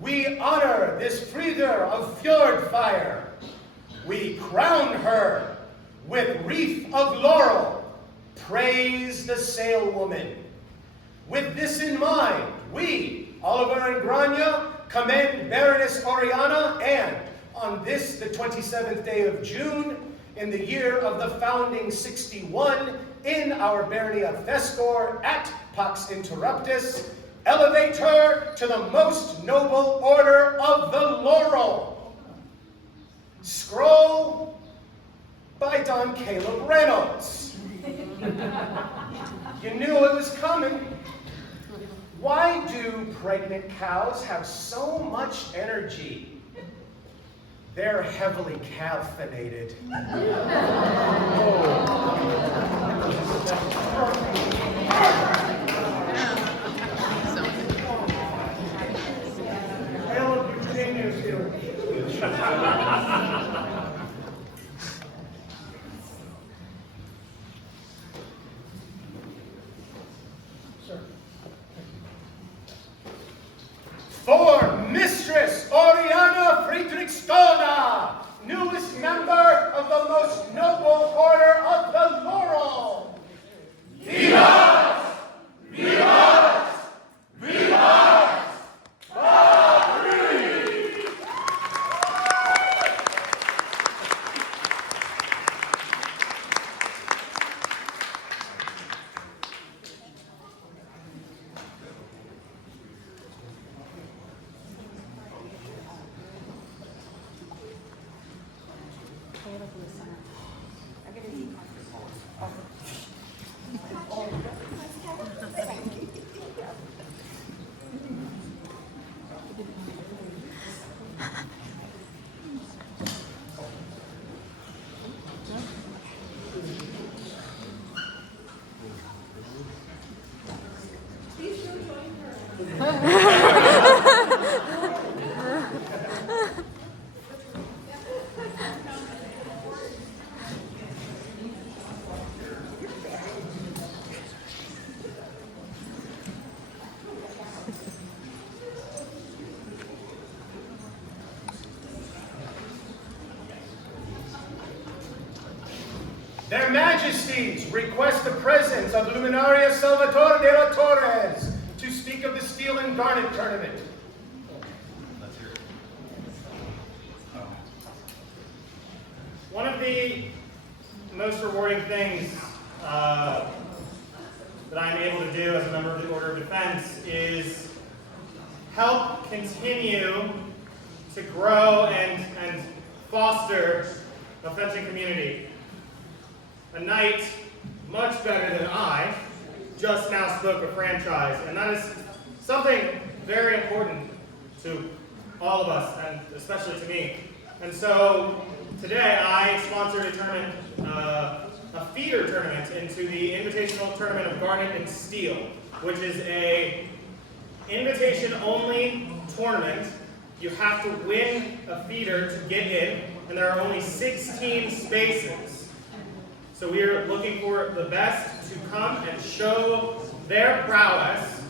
We honor this breather of fjord fire. We crown her with wreath of laurel. Praise the sailwoman. With this in mind, we, Oliver and Grania, commend Baroness Oriana, and on this, the 27th day of June, in the year of the founding 61, in our barony of Thesgor at Pax Interruptus, elevate her to the most noble order of the laurel. Scroll by Don Caleb Reynolds. You knew it was coming. Why do pregnant cows have so much energy? They're heavily caffeinated. Caleb, your genius here. For Mistress Oriana Friedrichsdottir, newest member of the most noble order of the laurel. Vivas! Vivas! Vivas! Their Majesties request the presence of Luminaria Salvatore de la Torres to speak of the Steel and Garnet tournament. Let's hear it. One of the most rewarding things that I'm able to do as a member of the Order of Defense is help continue to grow and foster a fetching community. A knight much better than I just now spoke of franchise, and that is something very important to all of us, and especially to me. And so today I sponsored a tournament a feeder tournament into the Invitational Tournament of Garnet and Steel, which is a invitation-only tournament. You have to win a feeder to get in, and there are only 16 spaces. So we are looking for the best to come and show their prowess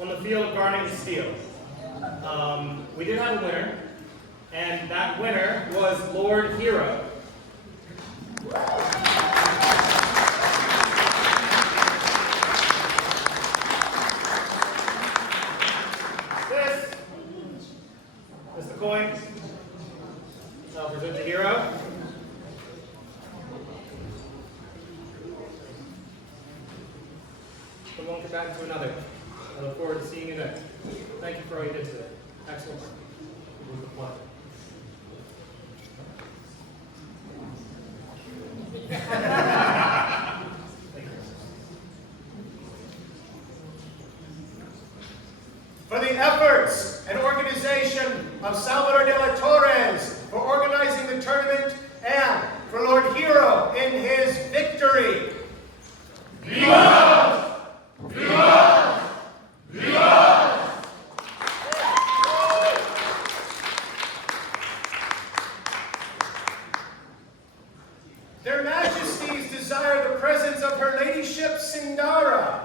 on the field of Garnet and Steel. We did have a winner, and that winner was Lord Hero. This is the coin. I'll present the hero. From one combatant to another. I look forward to seeing you next. Thank you for all you did today. Excellent work. It was a pleasure. For the efforts and organization of Salvador de la Torres for organizing the tournament and for Lord Hero in his victory. Viva! Viva! Viva! Their Majesties desire the presence of Her Ladyship Sindara.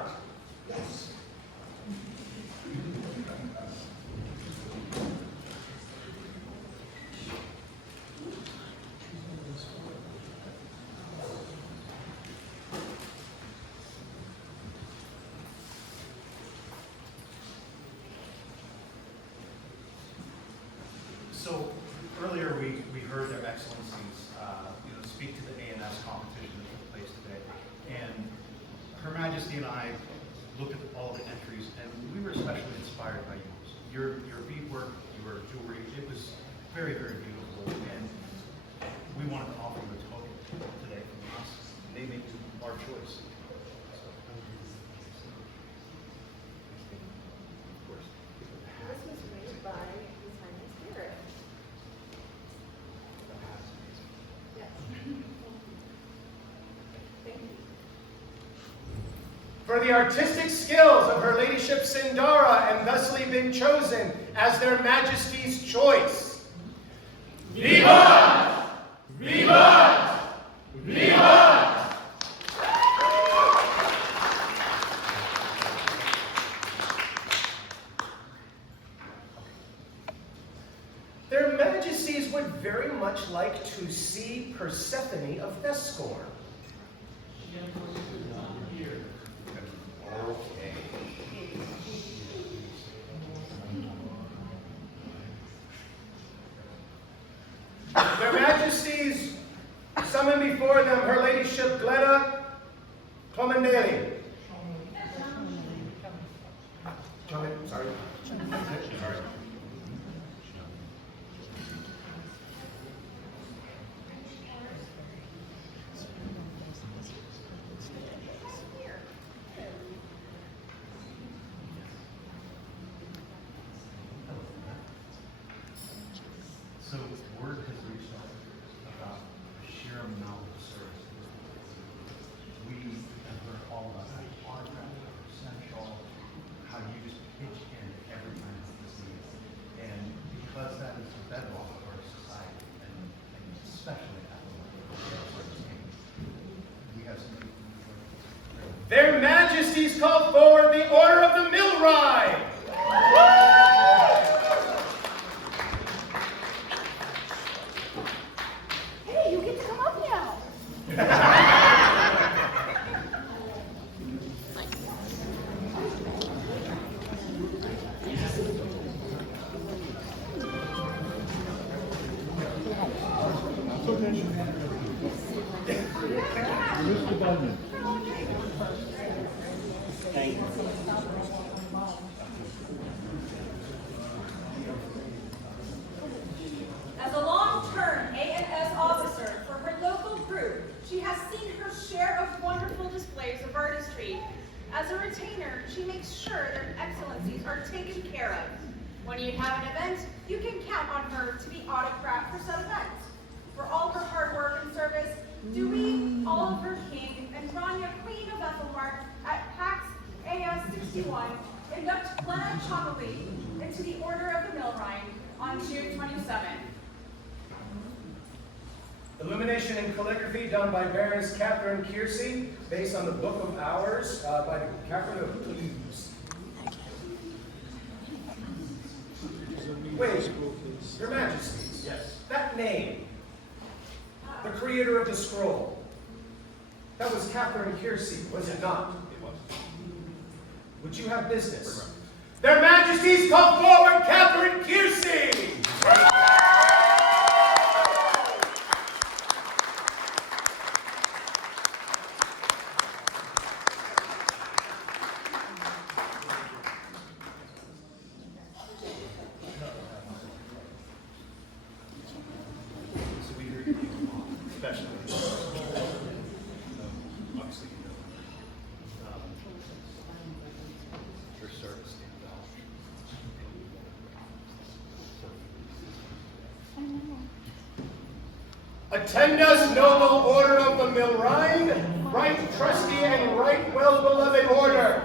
So earlier we heard their excellencies speak to the A&S competition that took place today, and Her Majesty and I looked at all the entries, and we were especially inspired by yours. Your beadwork, your jewelry, it was very, very beautiful, and we wanted to offer you a token today from us, and they made our choice. This was made by His Highness Garrett. Yes. Thank you. For the artistic skills of Her Ladyship Sindara and thusly been chosen as their Majesty's choice. Viva! Viva! Viva! Their Majesties would very much like to see Persephone of Thescor. Their Majesties summon before them Her Ladyship Gleda Clomendeli. Sorry. So word has reached out about the sheer amount of service. We have heard all about how you autograph, how you essential, how you just pitch in every time you see it. And because that is the bedrock of our society, and especially at the we have some people. Their Majesties call forward the Order of the Millride. Hey, you get to come up now. Mr. Bunyan. Thank you. As a long-term A&S officer for her local group, she has seen her share of wonderful displays of artistry. As a retainer, she makes sure their excellencies are taken care of. When you have an event, you can count on her to be autographed for said event. For all her hard work and service, Dewey Oliver King and Grania Queen of Ethelmark at Pax AS 61 induct Glenna Connolly into the Order of the Millrhine on June 27th. Illumination and calligraphy done by Baroness Catherine Kiersey, based on the Book of Hours by Catherine of Cleves. Wait, Your Majesties. Yes. That name, the creator of the scroll, that was Catherine Kiersey, was it not? It was. Would you have business? Their Majesties, call forward Catherine Kiersey! So we heard you, especially, obviously, your service stands out. Attend us, noble order of the Millrhine, right trusty and right well-beloved order.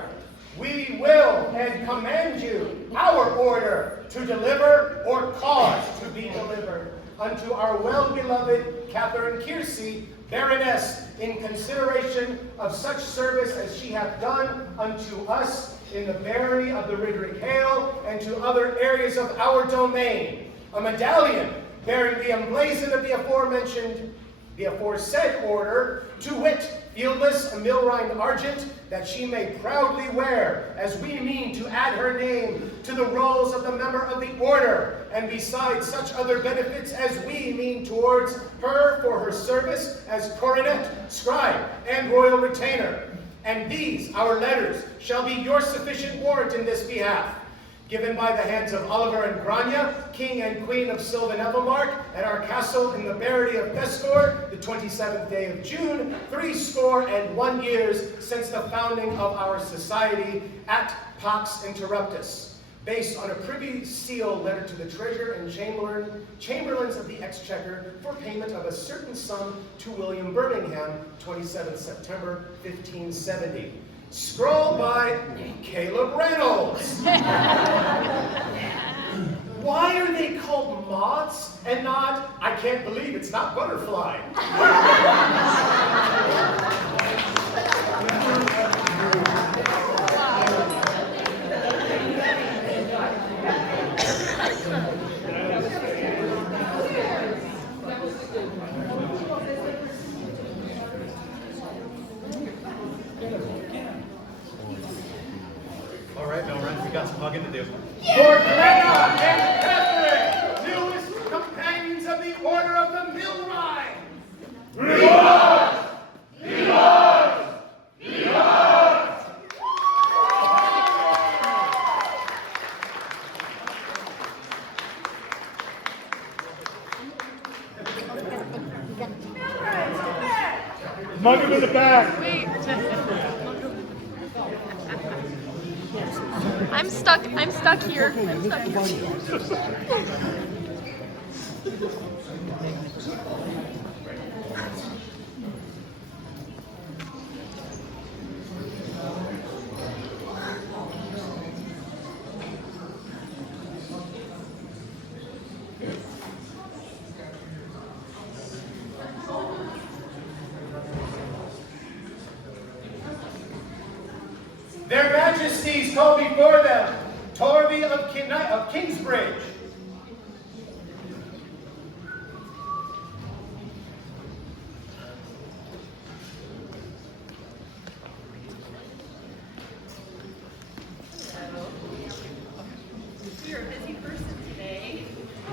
We will and command you, our order, to deliver or cause to be delivered unto our well-beloved Catherine Kiersey, Baroness, in consideration of such service as she hath done unto us in the barony of the Ridrick Hale and to other areas of our domain. A medallion bearing the emblazon of the aforesaid order, to wit, fieldless, a Millrhine argent, that she may proudly wear, as we mean to add her name to the rolls of the member of the order, and besides such other benefits as we mean towards her for her service as coronet, scribe, and royal retainer. And these, our letters, shall be your sufficient warrant in this behalf, given by the hands of Oliver and Grania, King and Queen of Sylvan Ethelmark, at our castle in the barony of Festor, the 27th day of June, 61 years since the founding of our society at Pax Interruptus, based on a privy seal letter to the treasurer and chamberlains of the exchequer for payment of a certain sum to William Birmingham, 27th September, 1570. Scroll by Caleb Reynolds. Why are they called moths and not, I can't believe it's not butterfly? All right, Millrhine, we got some hugging to do. For Glenna and Catherine, newest companions of the Order of the Millrhine. Viva! Viva! Viva! Mug him in the back. I'm stuck here. I'm stuck here. Their Majesties call before them Torby of Kingsbridge. You're a busy person today. I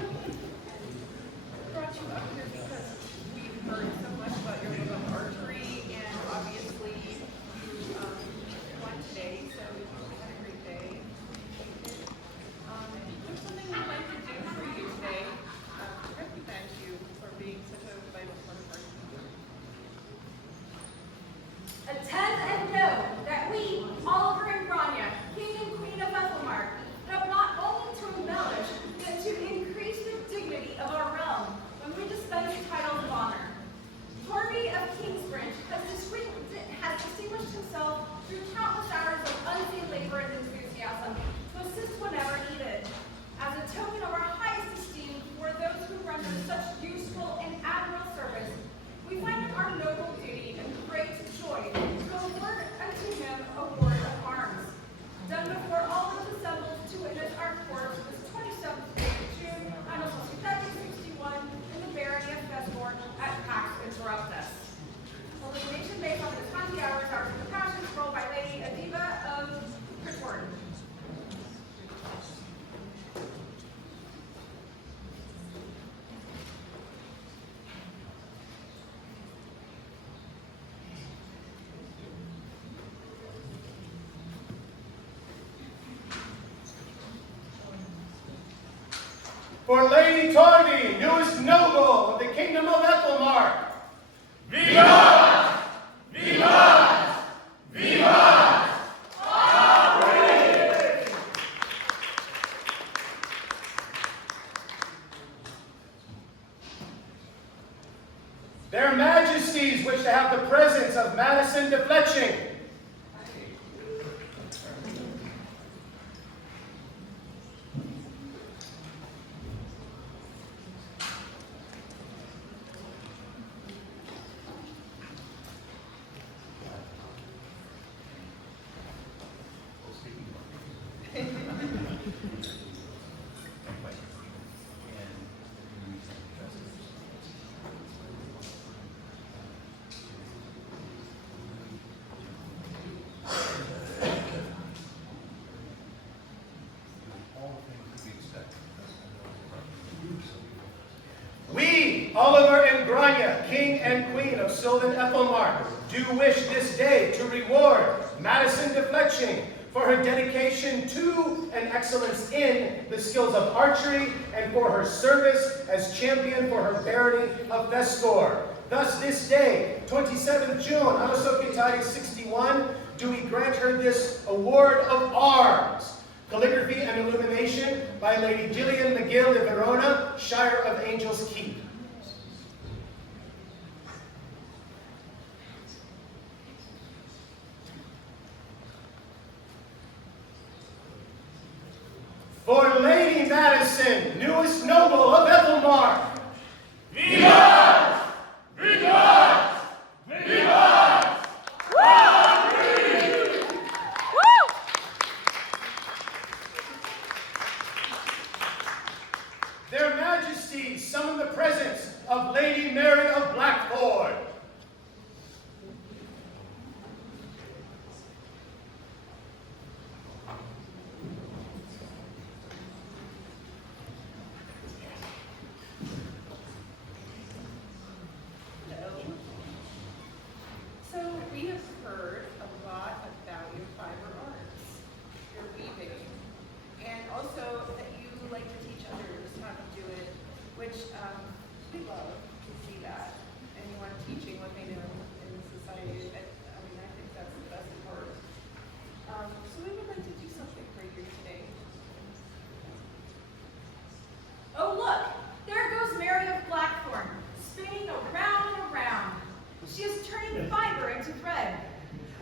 brought you up here because we've heard so much about your love of archery, and obviously you won today, so you had a great day. There's something we'd like For Lady Torby, newest noble of the Kingdom of Ethelmark. Vivat! Vivat! Vivat! Their Majesties wish to have the presence of Madison de Fletching. We, Oliver and Grania, King and Queen of Sylvan Ethelmark, do wish this day to reward Madison de Fletching for her dedication to and excellence in the skills of archery and for her service as champion for her barony of Vescor. Thus this day, 27th June, Anosokitari 61, do we grant her this award of arms. Calligraphy and illumination by Lady Gillian McGill de Verona, Shire of Angels Keep. For Lady Madison, newest noble of Ethelmark. Vivat! Vivat! Vivat! Their Majesties summon the presence of Lady Mary of Blackford. So we have heard a lot about your fiber arts, your weaving, and also that you like to teach others how to do it, which we love to see that. Anyone teaching what they know in society, I mean, I think that's the best part. So we would like to do something for you today. Oh look, there goes Mary of Blackthorn, spinning around and around. She is turning fiber into thread.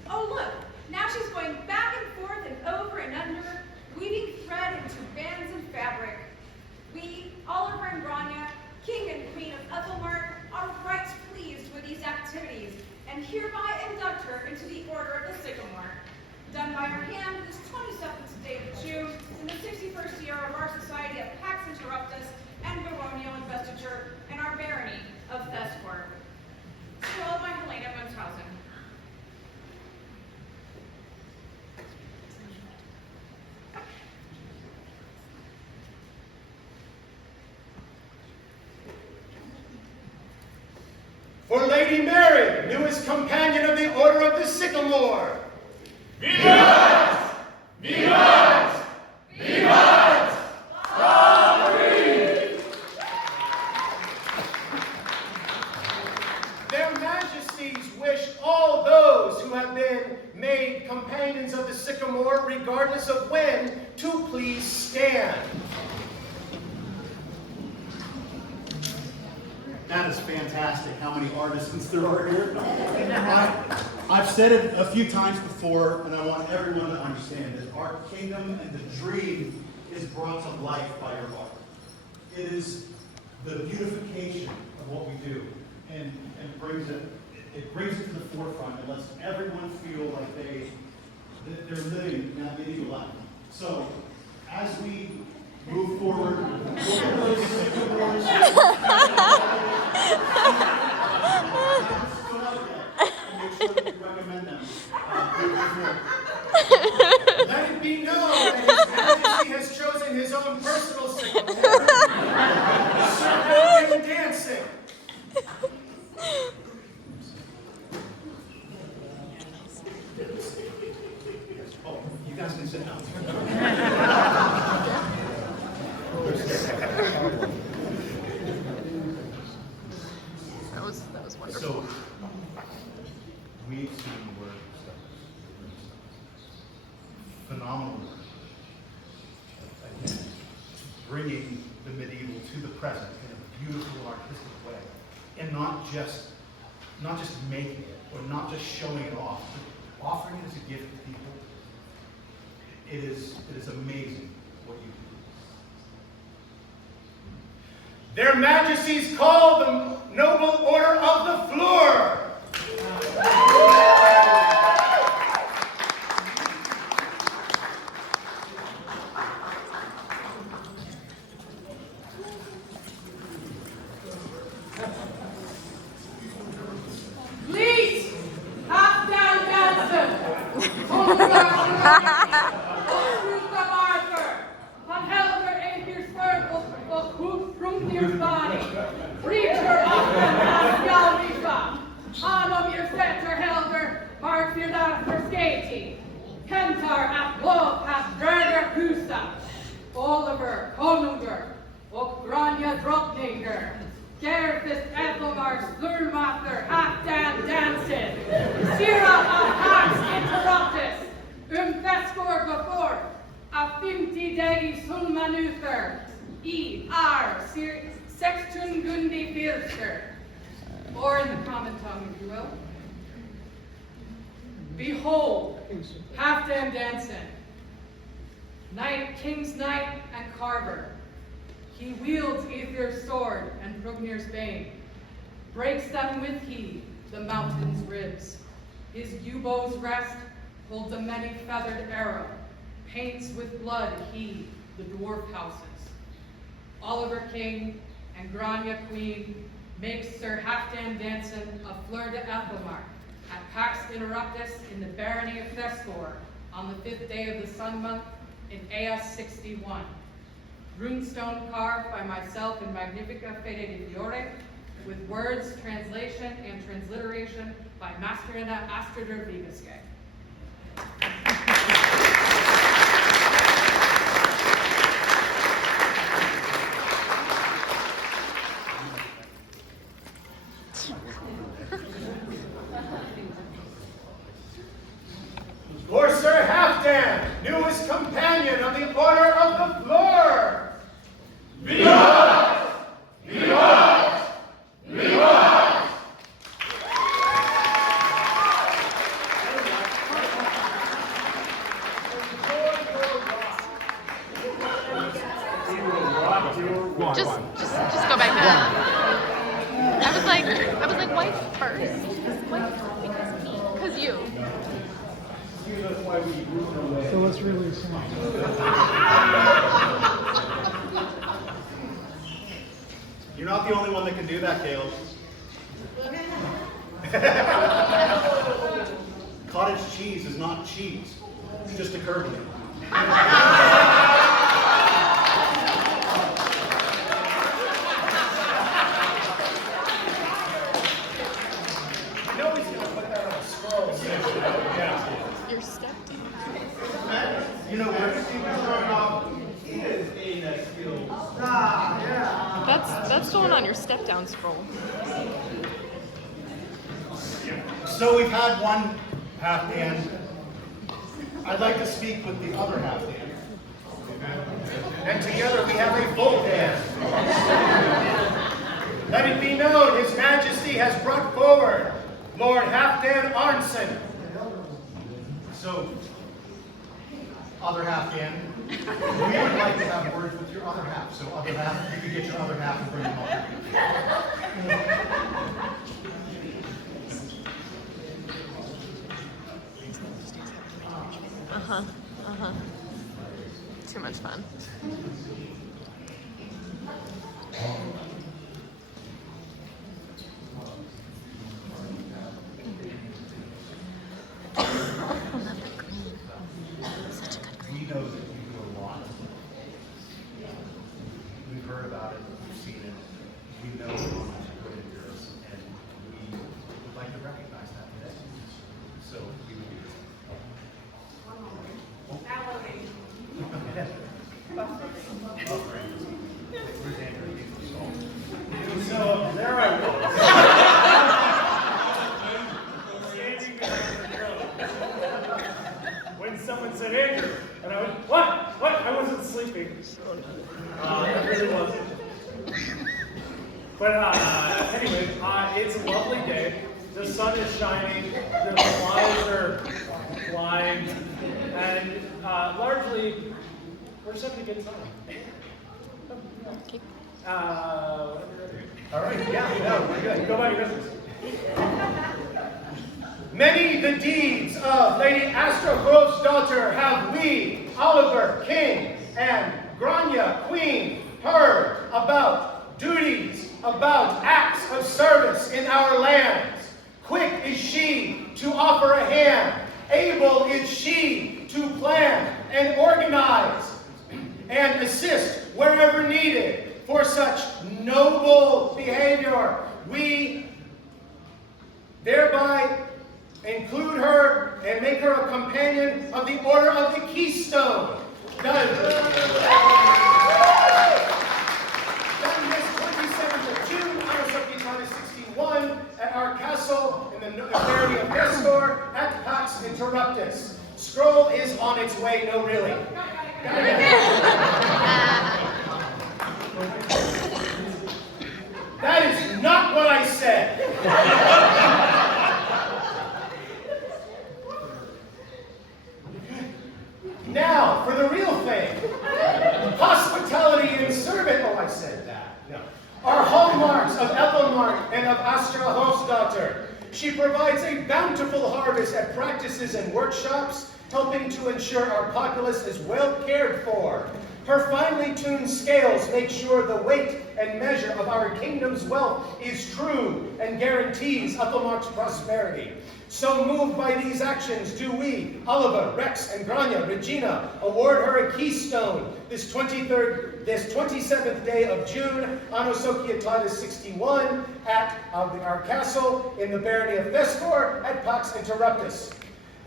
Oh look, now she's going back and forth and over and under, weaving thread into bands of fabric. We, Oliver and Grania, King and Queen of Ethelmark, are right pleased with these activities and hereby induct her into the Order of the Sycamore. Done by her hand this 27th day of June in the 61st year of our Society of Pax Interruptus and Baronial Investiture in our barony of Thescor. Scrolled by Helena Munchausen. For Lady Mary, newest companion of the Order of the Sycamore. Vivat! Vivat! Vivat! Their Majesties wish all those who have been made companions of the Sycamore, regardless of when, to please stand. That is fantastic, how many artisans there are here. I've said it a few times before, and I want everyone to understand that our kingdom and the dream is brought to life by your art. It is the beautification of what we do, and brings it to the forefront and lets everyone feel like they're living that medieval life. So, as we move forward, look at those sycamores. Make sure that you recommend them. Let it be known that His Majesty has chosen his own personal sycamore. Surrounding and dancing. Oh, you guys can sit down. That was wonderful. So, we've seen work, phenomenal work. Again, bringing the medieval to the present in a beautiful artistic way, and not just making it or not just showing it off, but offering it as a gift to people. It is amazing what you do. Their Majesties call the Noble Order of the Floor. Please, half down Johnson. Han helder enkers cirkel och husprungers body. Preacher of the Pascalvifa. Han om your center helder, mark your after skating. Kentar at lov at Berger Husa. Oliver Konunger och Grania Drottninger. Gerfist Ethelmar Slurmacher half-dan dancing. Sira of Hans Interruptus. Fescor before. A 50 days Sulmanuther. Sextun Gundi Filster. Or in the common tongue, if you will. Behold, half-dan dancing. King's Knight and Carver. He wields Aether's sword and Brugnir's bane. Breaks them with he, the mountain's ribs. His yew-bow's rest holds a many-feathered arrow. Paints with blood he, the dwarf houses. Oliver King and Grania Queen makes Sir Halfdan Danson a fleur de Ethelmar at Pax Interruptus in the barony of Fescor on the 5th day of the sun month in AS 61. Runestone carved by myself in Magnifica Fede di Fiore, with words, translation, and transliteration by Masterina Astrider Vigaske. For Sir Halfdan, newest companion of the Order of the Floor. Vivat! Vivat! Vivat! Just go back there. I was like, wife first. Because me. Because you. So let's release him. You're not the only one that can do that, Caleb. Cottage cheese is not cheese. It just occurred to me. I know he's going to put that on a scroll. Yeah. Your stepdad. You know, we're showing off his ANS skills. That's going on your step down scroll. So we've had one half-dan. I'd like to speak with the other half-dan. And together we have a full hand. Let it be known, His Majesty has brought forward Lord Halfdan Arnson. So, other half-dan, we would like to have words with your other half. So other half, you could get your other half and bring them up. Too much fun. We know that you do a lot. We've heard about it, we've seen it. We know how much you put into this, and we would like to recognize that today. So we would do Where's Andrew? sleepy. It really wasn't. But anyway, it's a lovely day. The sun is shining, the flies are flying, and largely, we're just having a good time. All right, yeah, no, we're good. Go about your business. Many the deeds of Lady Astrogrove's daughter have we, Oliver, King, and Grania, Queen, heard about duties, about acts of service in our lands. Quick is she to offer a hand. Able is she to plan and organize and assist wherever needed for such noble behavior. We thereby include her and make her a companion of the Order of the Keystone. Done this 27th of June, Anno 61, at our castle in the area of Nestor at Pax Interruptus. Scroll is on its way, no really. That is not what I said. Now, for the real thing. Hospitality and service. Oh, I said that. No. Are hallmarks of Ethelmark and of Astra Hofsdottir. She provides a bountiful harvest at practices and workshops, helping to ensure our populace is well cared for. Her finely tuned scales make sure the weight and measure of our kingdom's wealth is true and guarantees Ethelmark's prosperity. So moved by these actions, do we, Oliver, Rex, and Grania, Regina, award her a keystone this 27th day of June, Anno Societatis 61, at our castle in the barony of Thestor at Pax Interruptus.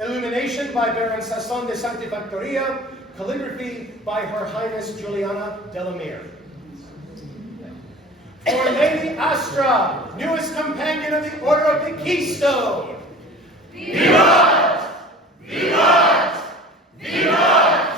Illumination by Baron Sasson de Sanctifactoria, calligraphy by Her Highness Juliana Delamere. For Lady Astra, newest companion of the Order of the Keystone. Vivat! Vivat! Vivat!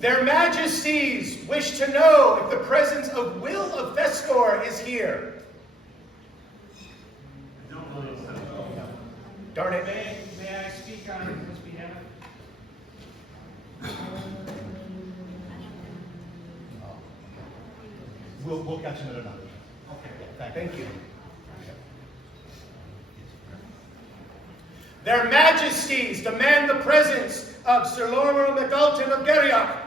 Their Majesties wish to know if the presence of Will of Thestor is here. Darn it. May I speak on his behalf? We'll catch him at another. Okay, thank you. Their Majesties demand the presence of Sir Lorimer MacAlton of Gerriach.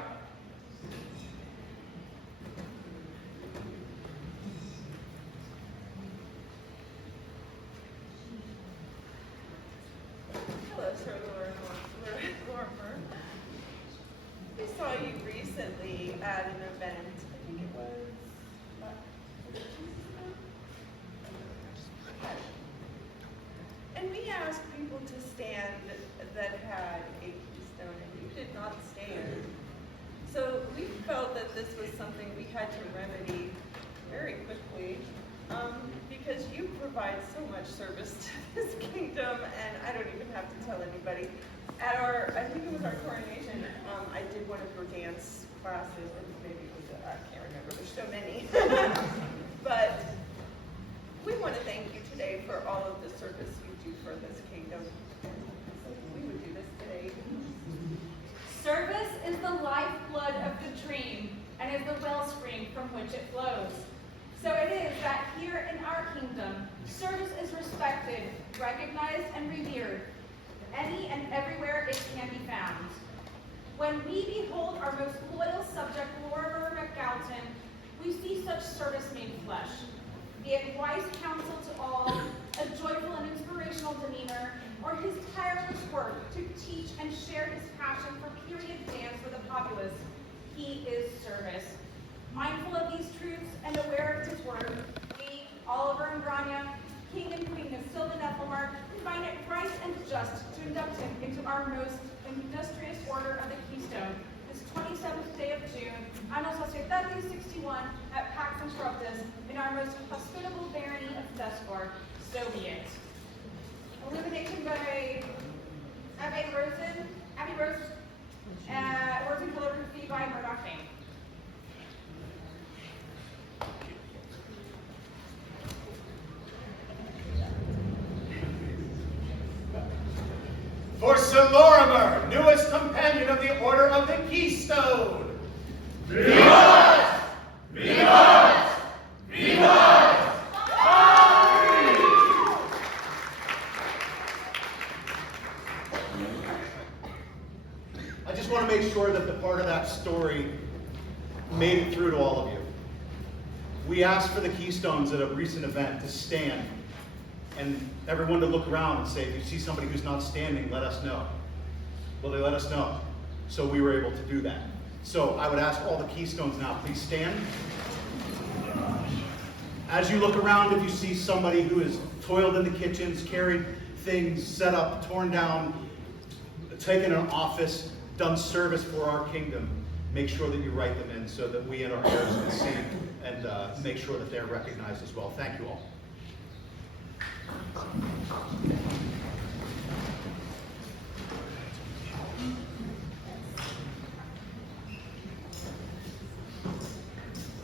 Hello, Sir Lorimer. We saw you recently at an event. I think it was and we asked people to stand that had a keystone, and you did not stand. So we felt that this was something we had to remedy very quickly, because you provide so much service to this kingdom, and I don't even have to tell anybody. At our, I think it was our coronation, I did one of your dance classes, or maybe it was, I can't remember, there's so many. But we want to thank you today for all of the service you do for this kingdom. So we would do this today. Service is the lifeblood of the dream and is the wellspring from which it flows. So it is that here in our kingdom, service is respected, recognized, and revered, any and everywhere it can be found. When we behold our most loyal subject, Lorimer MacAlton, we see such service made flesh, be it wise counsel to all, a joyful and inspirational demeanor, or his tireless work to teach and share his passion for period dance with the populace. He is service. Mindful of these truths and aware of his work, we, Oliver and Grania, King and Queen of Sylvan Ethelmark, find it right and just to induct him into our most industrious order of the Keystone, the this 27th day of June, anno Societatis 61 at Pax Interruptus in our most hospitable barony of Thesfor, so be it. Illumination by Abbe Rosen, words and calligraphy by Murdoch King. For Sir Lorimer, newest companion of the Order of the Keystone. Vivat! Vivat! Vivat! I just want to make sure that the part of that story made it through to all of you. We asked for the Keystones at a recent event to stand and everyone to look around and say, if you see somebody who's not standing, let us know. Well, they let us know. So we were able to do that. So I would ask all the Keystones now, please stand. As you look around, if you see somebody who has toiled in the kitchens, carried things, set up, torn down, taken an office, done service for our kingdom, make sure that you write them in so that we and our heirs can see and make sure that they're recognized as well. Thank you all.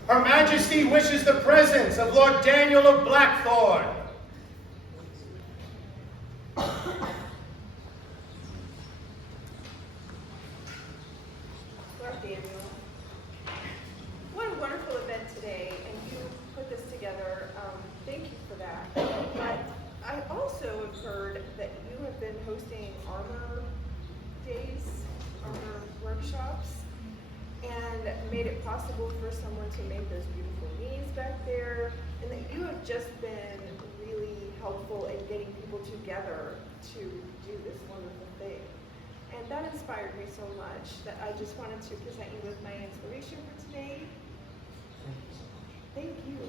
Her Majesty wishes the presence of Lord Daniel of Blackthorn. Lord Daniel, what a wonderful event today, and you put this together. Thank you for that. But I also have heard that you have been hosting armor days, armor workshops, and made it possible for someone to make those beautiful knees back there, and that you have just been really helpful in getting people together to do this wonderful thing. And that inspired me so much that I just wanted to present you with my inspiration for today. Thank you.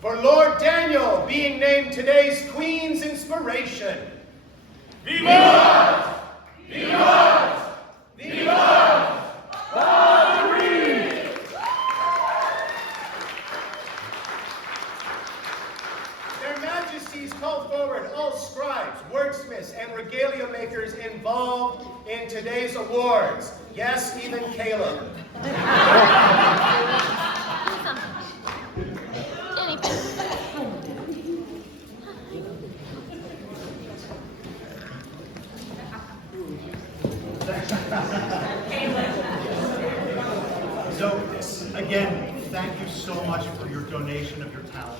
For Lord Daniel being named today's Queen's Inspiration. Vivat! Vivat! Vivat! Paris! Their Majesties call forward all scribes, wordsmiths, and regalia makers involved in today's awards. Yes, even Caleb. So, again, thank you so much for your donation of your talent,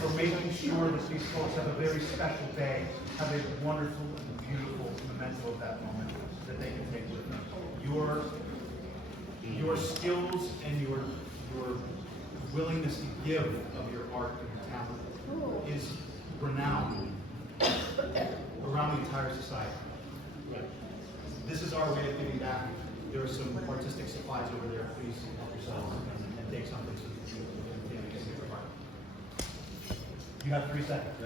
for making sure that these folks have a very special day, have a wonderful and beautiful memento of that moment that they can take with them. Your skills and your willingness to give of your art and your talent is renowned around the entire society. This is our way of giving back. There are some artistic supplies over there. Please help yourselves and take something so that you can continue to get your art. You have 3 seconds,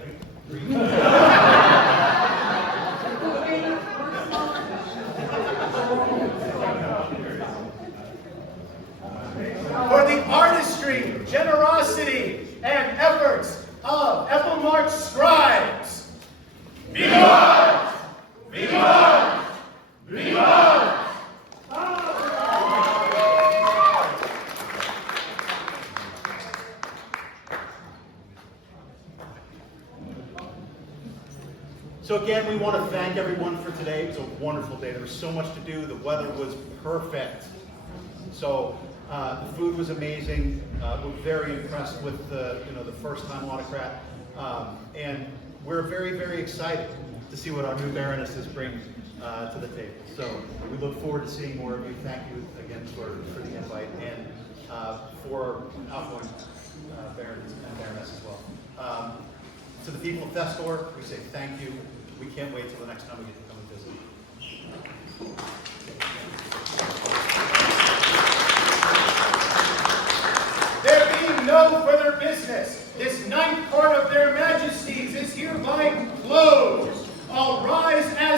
For the artistry, generosity, and efforts of Ethelmarch scribes. Vivat! Vivat! Vivat! So again, we want to thank everyone for today. It was a wonderful day. There was so much to do. The weather was perfect. So the food was amazing. We're very impressed with the first-time autocrat, and we're very, very excited to see what our new baronesses bring to the table. So we look forward to seeing more of you. Thank you again for the invite and for outgoing barons and baroness as well. To the people of Thestor, we say thank you. We can't wait till the next time we get to come and visit. There being no further business, this 9th court of their majesties is hereby closed. I'll rise as